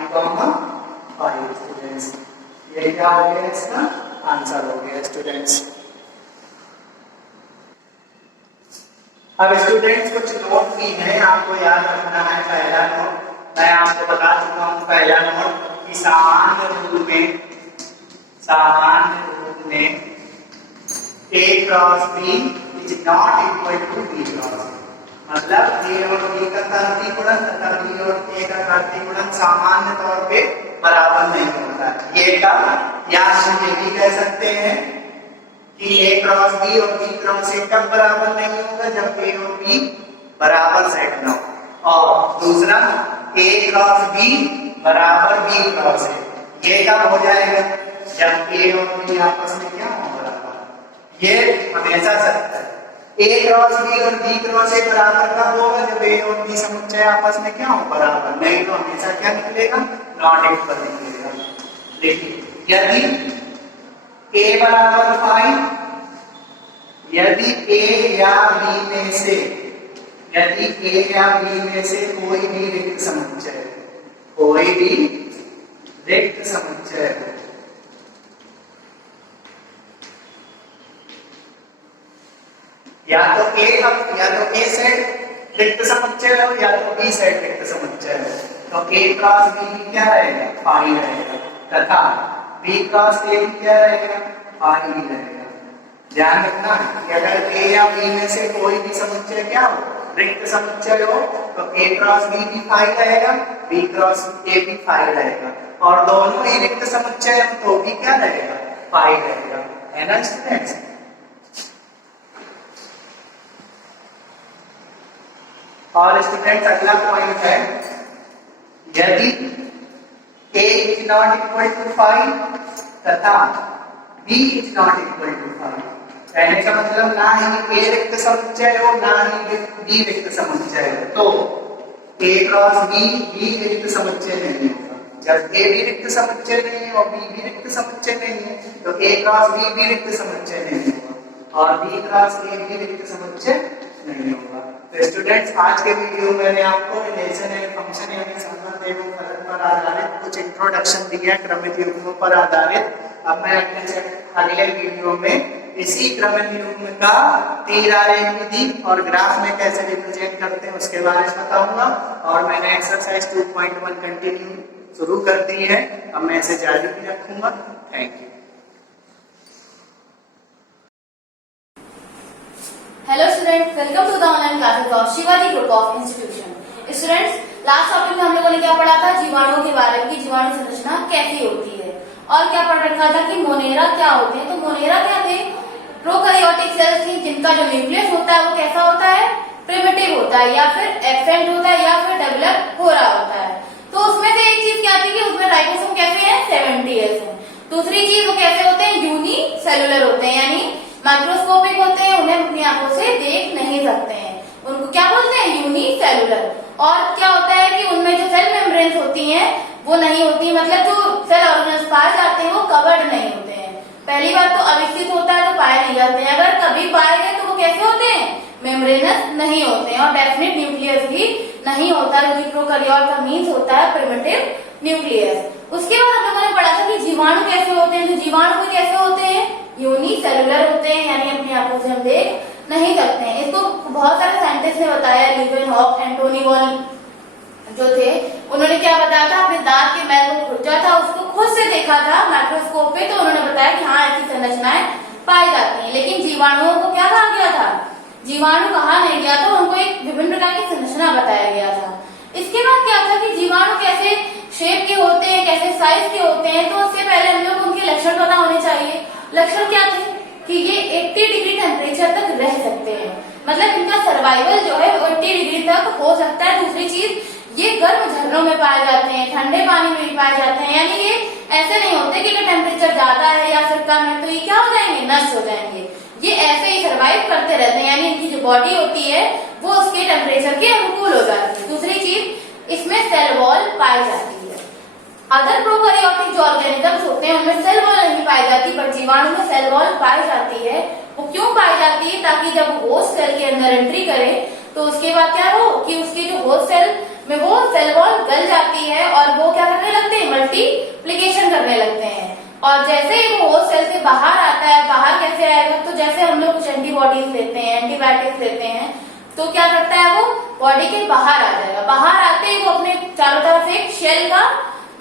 5 स्टूडेंट्स। ये क्या हो गया? इसका आंसर हो गया स्टूडेंट्स। अब स्टूडेंट्स कुछ नोट भी है, आपको याद रखना है। पहला नोट मैं आपको बता चुका हूँ। पहला नोट कि सामान्य रूप में A cross B is not equal to B cross. मतलब A और B का घातीय गुणन तथा B और A का घातीय गुणन सामान्य तौर पे बराबर नहीं होता है। ये का या हम ये भी कह सकते हैं कि A क्रॉस B और B क्रॉस A कब बराबर नहीं होगा? जब A और B बराबर सेट ना हो। और दूसरा A क्रॉस B बराबर B क्रॉस A, ये कब हो जाएगा? जब A और B आपस में क्या हो? बराबर। ये हमेशा सत्य है। A क्रॉस B और B क्रॉस A बराबर कब होगा? जब A और B समुच्चय आपस में क्या हो? बराबर। नहीं तो हमेशा क्या निकलेगा? नॉट इक्वल निकलेगा। देखिए यदि A बराबर 5, यदि A या B में से कोई भी रिक्त समुच्चय या तो A सेट रिक्त समुच्चय हो या तो B सेट रिक्त समुच्चय हो, तो A क्रॉस B क्या रहेगा? 5 रहेगा तथा B क्रॉस A क्या रहेगा? 5 ही रहेगा। ध्यान रखना कि अगर A या B में से कोई भी समुच्चय क्या हो? रिक्त समुच्चय हो, तो A क्रॉस B भी 5 रहेगा, B क्रॉस A भी 5 रहेगा। और दोनों ही रिक्त समुच्चय हो तो भी क्या रहेगा? 5 रहेगा। है ना स्टूडेंट्स? और स्टूडेंट्स अगला पॉइंट है, यदि A is not equal to 5 तथा B is not equal to 5, कहने का मतलब ना ही A रिक्त समुच्चय हो ना ही B रिक्त समुच्चय हो, तो A क्रॉस B रिक्त समुच्चय नहीं होगा। जब A भी रिक्त समुच्चय नहीं है और B भी रिक्त समुच्चय नहीं है, तो A क्रॉस B भी रिक्त समुच्चय नहीं होगा और B क्रॉस A भी रिक्त समुच्चय नहीं होगा। तो स्टूडेंट्स आज के वीडियो में मैंने आपको रिलेशन एंड फंक्शन यानी संबंध एवं फलन पर आधारित कुछ इंट्रोडक्शन दिया, क्रमित युग्मों पर आधारित। अब मैं अगले वीडियो में इसी क्रमित युग्म का तीर आरेख विधि और ग्राफ में कैसे रिप्रेजेंट करते हैं उसके बारे में बताऊंगा। और मैंने एक्सरसाइज 2.1 कंटिन्यू शुरू कर दी है, अब मैं इसे जारी भी रखूंगा। Thank you. Hello students, welcome to the online classes of Shivaji group of institution. Students, last topic में हम लोगों ने क्या पढ़ा था? जीवाणुओं के बारे में कि जीवाणु संरचना कैसी होती है, और क्या पढ़ रखा था कि मोनेरा क्या होते हैं। तो मोनेरा क्या थे? प्रोकैरियोटिक सेल्स थी जिनका जो न्यूक्लियस होता है वो कैसा होता है? प्रिमिटिव होता है या फिर एक्सेंट होता है या फिर डेवलप हो रहा होता है। तो उसमें से एक चीज क्या थी कि उसमें राइबोसोम कैसे है 70S है। दूसरी चीज वो कैसे होते हैं यूनिसेलुलर होते हैं यानी माइक्रोस्कोपिक होते हैं, उन्हें अपनी आंखों से देख नहीं सकते हैं, उनको क्या बोलते हैं यूनिसेलुलर। और क्या होता है कि उनमें जो सेल मेम्ब्रेन्स होती हैं वो नहीं होती, मतलब जो सेल ऑर्गेनल्स पाए जाते हैं वो कवर्ड नहीं होते हैं। पहली बात तो अविकसित होता है जो पाए नहीं जाते हैं, अगर कभी पाए गए तो वो कैसे होते हैं मेम्ब्रेनस नहीं होते हैं और डेफिनेट न्यूक्लियस भी नहीं होता है, जो प्रोकैरियोट का मीन्स होता है प्रिमिटिव न्यूक्लियस। उसके बाद हम लोगों ने पढ़ा था कि जीवाणु कैसे होते हैं, तो जीवाणु भी कैसे होते हैं यूनिसेलुलर होते हैं यानी अपनी आंखों से हम देख नहीं सकते हैं। इसको बहुत सारे साइंटिस्ट ने बताया, लीवेनहॉक, एंटोनी वॉल जो थे उन्होंने क्या बताया था, अपने दांत के मैल को खुर्चा था उसको खुद से देखा था माइक्रोस्कोप पे, तो उन्होंने बताया कि हाँ ऐसी संरचनाएं पाई जाती हैं। लेकिन जीवाणुओं को क्या कहा गया था, जीवाणु कहा नहीं गया था, उनको एक विभिन्न प्रकार की संरचना बताया गया था। इसके बाद क्या था कि जीवाणु कैसे शेप के होते हैं, कैसे साइज के होते हैं, तो उससे पहले हम लोग उनके लक्षण पता होने चाहिए। लक्षण क्या थे कि ये 80 डिग्री टेम्परेचर तक रह सकते हैं, मतलब इनका सर्वाइवल जो है 80 डिग्री तक हो सकता है। दूसरी चीज ये गर्म झरनों में पाए जाते हैं, ठंडे पानी में भी पाए जाते हैं, यानी ये ऐसे नहीं होते कि टेम्परेचर ज्यादा है या फिर कम है तो ये क्या हो जाएंगे नष्ट हो जाएंगे, ये ऐसे ही सर्वाइव करते रहते हैं, यानी इनकी जो बॉडी होती है वो उसके टेम्परेचर के अनुकूल हो जाती है। दूसरी चीज इसमें सेल वॉल पाई जाती है। अदर प्रोकैरियोटिक जो ऑर्गेनिजम्स होते हैं उनमें सेल वॉल नहीं पाई जाती, पर जीवाणु में सेल वॉल पाई जाती है। वो क्यों पाई जाती है, ताकि जब वो होस्ट सेल के अंदर एंट्री करे तो उसके बाद क्या हो कि उसकी जो होस्ट सेल में वो सेल वॉल गल जाती है और वो क्या करने लगते हैं मल्टीप्लिकेशन करने लगते हैं। और जैसे ही वो होस्ट सेल से बाहर आता है, बाहर कैसे आएगा, तो जैसे हम लोग कुछ एंटीबॉडीज लेते हैं, एंटीबायोटिक्स लेते हैं, तो क्या करता है वो बॉडी के बाहर आ जाएगा। बाहर आते ही वो अपने चारों तरफ एक शेल का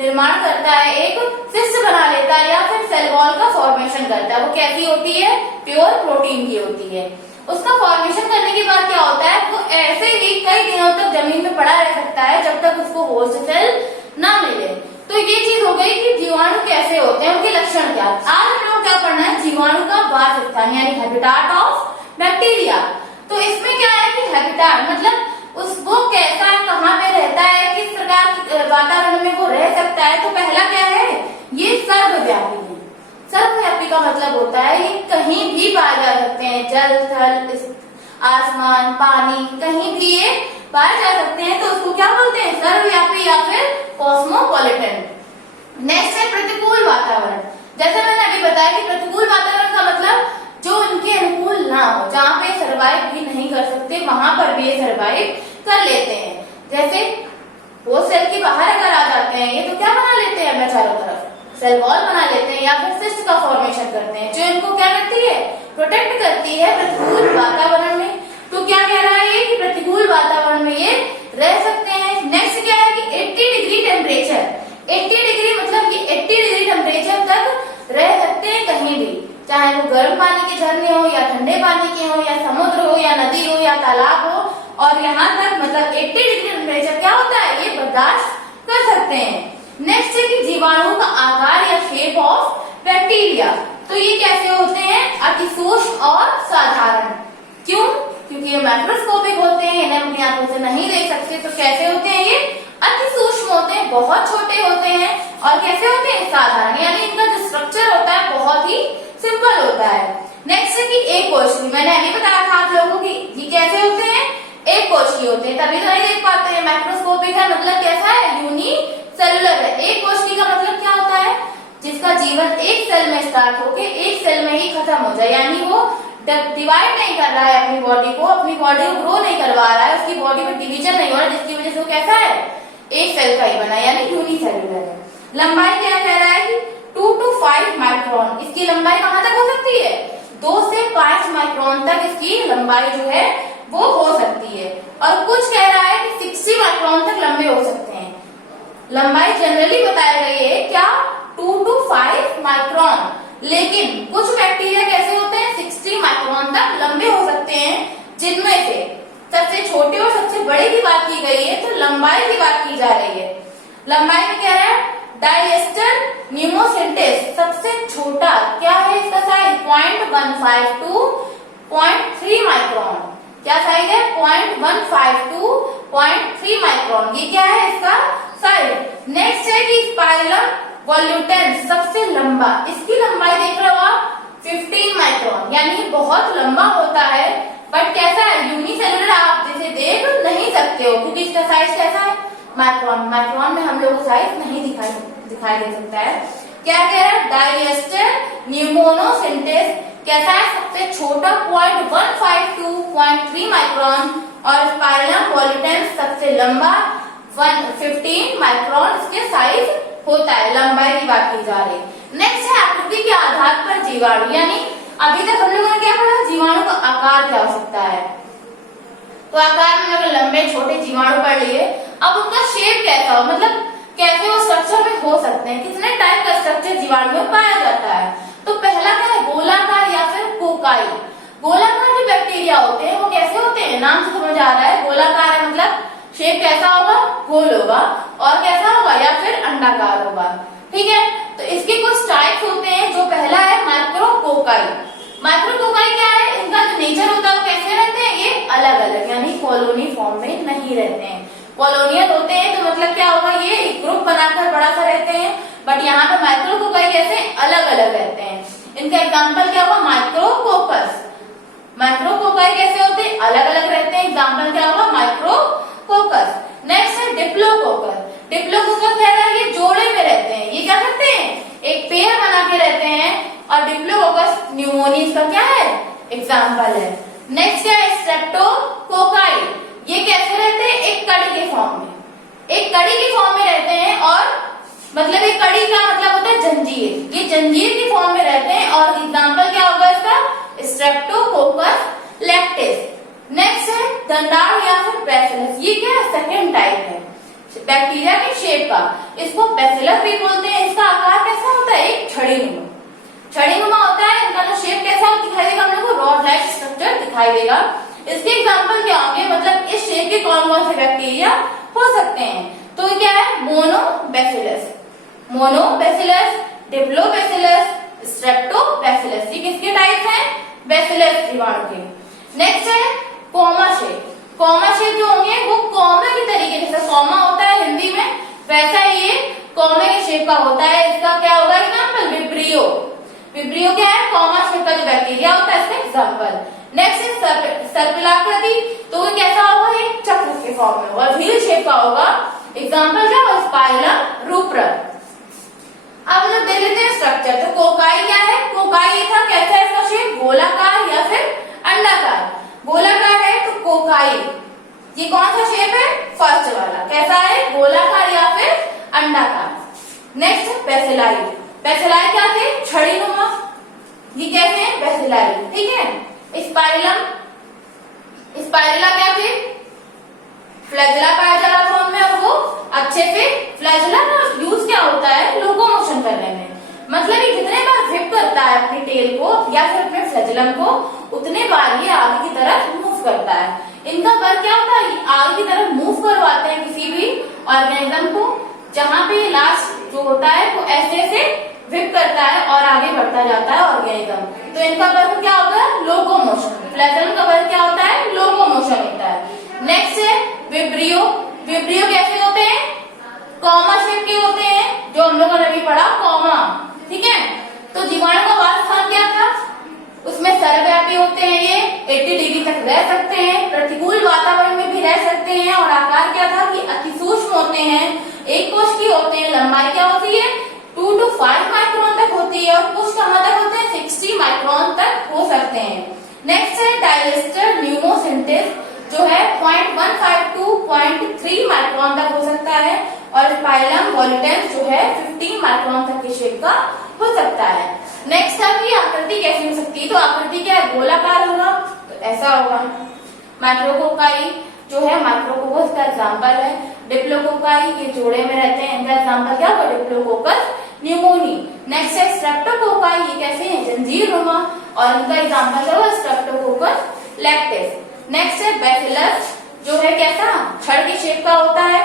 निर्माण करता है, एक सिस्ट बना लेता है या फिर सेल वॉल का फॉर्मेशन करता है। वो कैसी होती है, प्योर प्रोटीन की होती है। उसका फॉर्मेशन करने के बाद क्या होता है, वो ऐसे ही कई दिनों तक जमीन में पड़ा रह सकता है जब तक उसको होस्ट सेल ना मिले। तो ये चीज हो गई कि जीवाणु कैसे होते हैं, उनके लक्षण क्या। आज हम लोग क्या पढ़ना है, जीवाणु का वास स्थान यानी हैबिटाट ऑफ बैक्टीरिया। तो इसमें क्या है कि हैबिटाट मतलब वो कैसा है, कहाँ पे रहता है, किस प्रकार के वातावरण में वो रह सकता है। तो पहला क्या है, ये सर्वव्यापी है। सर्वव्यापी का मतलब होता है ये कहीं भी पाए जा सकते हैं, जल थल आसमान पानी कहीं भी ये पाए जा सकते हैं, तो उसको क्या बोलते हैं सर्वव्यापी या फिर कॉस्मोपॉलिटन। नेक्स्ट है प्रतिकूल वातावरण। जैसे मैंने अभी बताया कि प्रतिकूल वातावरण का मतलब जो उनके अनुकूल ना हो, जहाँ पे सर्वाइव भी नहीं कर सकते वहां पर भी ये सर्वाइव कर लेते हैं। जैसे वो सेल के बाहर अगर आ जाते हैं ये, तो क्या बना लेते हैं अपना चारों तरफ सेल वॉल बना लेते हैं या फिर सिस्ट का फॉर्मेशन करते हैं, जो इनको क्या करती है प्रोटेक्ट करती है प्रतिकूल वातावरण में। तो क्या कह रहा है ये कि प्रतिकूल वातावरण में ये रह सकते हैं। नेक्स्ट क्या है कि 80 डिग्री टेम्परेचर, 80 डिग्री मतलब कि 80 डिग्री टेम्परेचर तक रह सकते हैं कहीं भी, चाहे वो गर्म पानी के झरने हो या ठंडे पानी के हो या समुद्र हो या नदी हो या तालाब हो, और यहाँ तक मतलब 80 डिग्री टेम्परेचर क्या होता है ये बर्दाश्त कर सकते हैं। नेक्स्ट है कि जीवाणु का आकार या शेप ऑफ बैक्टीरिया। तो ये कैसे होते हैं, अति सूक्ष्म और साधारण। क्यों, क्योंकि ये माइक्रोस्कोपिक होते हैं, इन्हें अपनी आंखों से नहीं देख सकते। तो कैसे होते हैं ये अति सूक्ष्म होते हैं, बहुत छोटे होते हैं, और कैसे होते हैं साधारण, यानी इनका जो स्ट्रक्चर होता है बहुत ही सिंपल होता है। नेक्स्ट है कि एक कोशिकी, मैंने अभी बताया था आप लोगों की ये कैसे होते हैं एक कोशिकी होते हैं, तभी तो नहीं देख पाते हैं। माइक्रोस्कोपिक का मतलब कैसा है यूनिसेलुलर है। एक कोशिकी का मतलब क्या होता है, जिसका जीवन एक सेल में स्टार्ट होके एक सेल में ही खत्म हो जाए, यानी वो डिवाइड नहीं कर रहा है अपनी बॉडी को ग्रो नहीं करवा रहा है, उसकी बॉडी में डिवीजन नहीं हो रहा, जिसकी वजह से वो कैसा है एक सेल का ही बना यानी यूनिसेलुलर है। लंबाई क्या कह रहा है कि 2 to 5 माइक्रोन, इसकी लंबाई कहां तक हो सकती है 2 से 5 माइक्रोन तक इसकी लंबाई जो है वो हो सकती है। और कुछ कह रहा है कि 60 माइक्रोन तक लंबे हो सकते हैं। लंबाई जनरली बताई गई है क्या 2 to 5 माइक्रोन, लेकिन कुछ बैक्टीरिया कैसे होते हैं 60 माइक्रोन तक लंबे हो सकते हैं, जिनमें से सबसे छोटे और सबसे बड़े की बात की गई है, तो लंबाई की बात की जा रही है। लंबाई में क्या है डायस्टर न्यूमोसिंटेस सबसे छोटा क्या है, इसका साइज 0.15 to 0.3 माइक्रोन। क्या साइज है 0.152 टू 0.3 माइक्रोन, ये क्या है इसका साइज। नेक्स्ट है कि स्पाइरलम वॉल्यूटेंस सबसे लंबा, इसकी लंबाई देख रहे हो आप 15 माइक्रोन, यानी बहुत लंबा होता है, बट कैसा है यूनिसेलुलर, आप जिसे देख नहीं सकते हो क्योंकि इसका साइज कैसा है माइक्रोन, माइक्रोन में हम लोग को साइज नहीं दिखाई दे सकता है। क्या कह रहा है डायस्टर न्यूमोनोसिंटेस कैसा है सबसे छोटा 0.152 टू 0.3 माइक्रोन, और स्पाइरलम वॉल्यूटेंस सबसे लंबा 15 माइक्रोन इसके साइज होता है, लंबाई की बात की जा रही है। नेक्स्ट है आकृति के आधार पर जीवाणु, यानी अभी तक हम लोगों ने क्या पढ़ा जीवाणु का आकार क्या हो सकता है, तो आकार में अगर लंबे छोटे जीवाणु पढ़ लिए, अब उनका शेप कैसा हो, मतलब कैसे वो स्ट्रक्चर में हो सकते हैं, कितने टाइप का स्ट्रक्चर जीवाणु में पाया जाता है। तो पहला क्या है गोलाकार या फिर कोकाई। गोलाकार जो बैक्टीरिया होते हैं वो कैसे होते हैं, नाम से समझ आ रहा है गोलाकार है, मतलब शेप कैसा होगा गोल होगा, और कैसा होगा या फिर अंडाकार होगा, ठीक है। तो इसके कुछ टाइप्स होते हैं, जो पहला है माइक्रोकोकाई। माइक्रोकोकाई क्या है, इनका जो नेचर होता है वो कैसे रहते हैं, ये अलग अलग यानी कॉलोनी फॉर्म में नहीं रहते हैं, कॉलोनियल होते हैं, तो मतलब क्या होगा ये एक ग्रुप बनाकर बड़ा सा रहते हैं, बट यहाँ पे माइक्रोकोकाई कैसे अलग अलग रहते हैं। इनका एग्जाम्पल क्या होगा माइक्रोकोकस, माइक्रोकोकाई कैसे होते हैं अलग अलग रहते हैं, एग्जाम्पल क्या होगा माइक्रोकोकस। नेक्स्ट है डिप्लोकोकस। डिप्लोकोकस कह रहा है ये जोड़े में रहते हैं, ये क्या करते हैं एक पेयर बना के रहते हैं, और डिप्लोकोकस न्यूमोनिया का क्या है एग्जाम्पल है। नेक्स्ट क्या है स्ट्रेप्टोकोकाई, ये कैसे रहते हैं एक कड़ी के फॉर्म में, एक कड़ी के फॉर्म में रहते हैं, और मतलब एक कड़ी का मतलब होता है जंजीर, ये जंजीर की फॉर्म में रहते हैं, और एग्जाम्पल क्या होगा इसका स्ट्रेप्टोकोकस लैक्टिस। नेक्स्ट है दंडार या फिर बैसिलस, ये क्या है सेकेंड टाइप है बैक्टीरिया के शेप का, इसको बैसिलस भी बोलते हैं। इसका आकार कैसा होता है एक छड़ीनुमा होता है, इनका जो शेप कैसा दिखाई देगा हम लोग को रॉड लाइक स्ट्रक्चर दिखाई देगा। इसके एग्जाम्पल क्या होंगे, मतलब इस शेप के कौन कौन से बैक्टीरिया हो सकते हैं, तो क्या है मोनोबैसिलस, डिप्लोबैसिलस, स्ट्रेप्टोबैसिलस, ये किसके टाइप हैं बैसिलस जीवाणु के। नेक्स्ट है कॉमा शेप। कॉमा शेप जो होंगे वो कॉमे के तरीके, जैसे कॉमा होता है हिंदी में वैसा ये कॉमे के शेप का होता है। इसका क्या होगा एग्जाम्पल विब्रियो, विब्रियो क्या है कॉमा शेप का जो बैक्टीरिया होता है इसका एग्जाम्पल। नेक्स्ट है सर्पिलाकृति, तो ये कैसा होगा एक चक्र के फॉर्म में और व्हील शेप का होगा, एग्जाम्पल क्या होगा स्पाइरम रूप्रक। अब लोग देख लेते हैं स्ट्रक्चर, तो कोकाई क्या है, कोकाई ये था कैसा है इसका शेप गोलाकार या फिर अंडाकार। गोलाकार है तो कोकाई, ये कौन सा शेप है फर्स्ट वाला, कैसा है गोलाकार या फिर अंडाकार। नेक्स्ट बेसिलाई, बेसिलाई क्या थे छड़ीनुमा, ये कैसे हैं बेसिलाई, ठीक है। स्पाइरलम, स्पाइरला क्या थे फ्लैजेला पाया जा रहा था उनमें, और वो अच्छे से फ्लैजेला का यूज क्या होता है लोकोमोशन करने में, मतलब ये जितने बार जिप करता है अपनी टेल को या फिर अपने फ्लैजेलम को उतने बार ये आगे की तरफ मूव करता है। इनका वर्क क्या होता है आगे की तरफ मूव करवाते हैं किसी भी ऑर्गेनिज्म को, जहां पे लास्ट जो होता है वो ऐसे से विप करता है और आगे बढ़ता जाता है ऑर्गेनिज्म। तो इनका वर्क क्या होता है लोकोमोशन, फ्लैजेलम का वर्क क्या होता है लोकोमोशन होता है। नेक्स्ट है विब्रियो, विब्रियो कैसे होते हैं कॉमा शेप के होते हैं, जो हम लोगों ने अभी पढ़ा कॉमा, ठीक है। तो जीवाणु का वास स्थान क्या था, उसमें सर्वव्यापी होते हैं, ये 80 डिग्री तक रह सकते हैं, प्रतिकूल वातावरण में भी रह सकते हैं, और आकार क्या था कि अति सूक्ष्म होते हैं, एक कोश की होते हैं, लंबाई क्या होती है 2 to 5 माइक्रोन तक होती है, और कुछ कहां तक होते हैं 60 माइक्रोन तक हो सकते हैं। नेक्स्ट है डायस्टर न्यूमोसिंटेस, जो है 0.15 टू 0.3 माइक्रोन तक हो सकता है, और स्पाइरलम वॉल्यूटेंस जो है 15 माइक्रोन तक की शेप का हो सकता है। नेक्स्ट है कि आकृति कैसी हो सकती है, तो आकृति क्या है गोलाकार होगा, तो ऐसा होगा। माइक्रोकोकाई जो है माइक्रोकोकस का एग्जाम्पल है, डिप्लोकोकाई ये जोड़े में रहते हैं, इनका एग्जाम्पल क्या होगा डिप्लोकोकस न्यूमोनी। नेक्स्ट है स्ट्रेप्टोकोकाई, ये कैसे हैं जंजीर नुमा, और इनका एग्जाम्पल क्या होगा स्ट्रेप्टोकोकस लैक्टिस। नेक्स्ट है बैसिलस, जो है कैसा छड़ की शेप का होता है,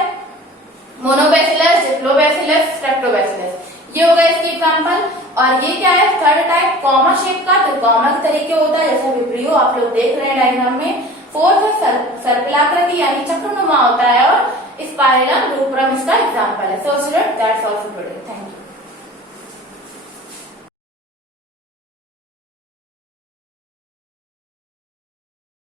मोनोबैसिलस, डिप्लोबैसिलस, स्ट्रेप्टोबैसिलस, ये हो गया इसकी एग्जाम्पल। और ये क्या है थर्ड टाइप कॉमा शेप का, तो कॉमा के तरीके होता है जैसा विब्रियो आप लोग देख रहे हैं डायग्राम में, फोर्थ है सर्पिलाकृति यानी चक्रनुमा होता है, और स्पाइरम रूपरम इसका एग्जाम्पल है। So student that's all for today, thank you.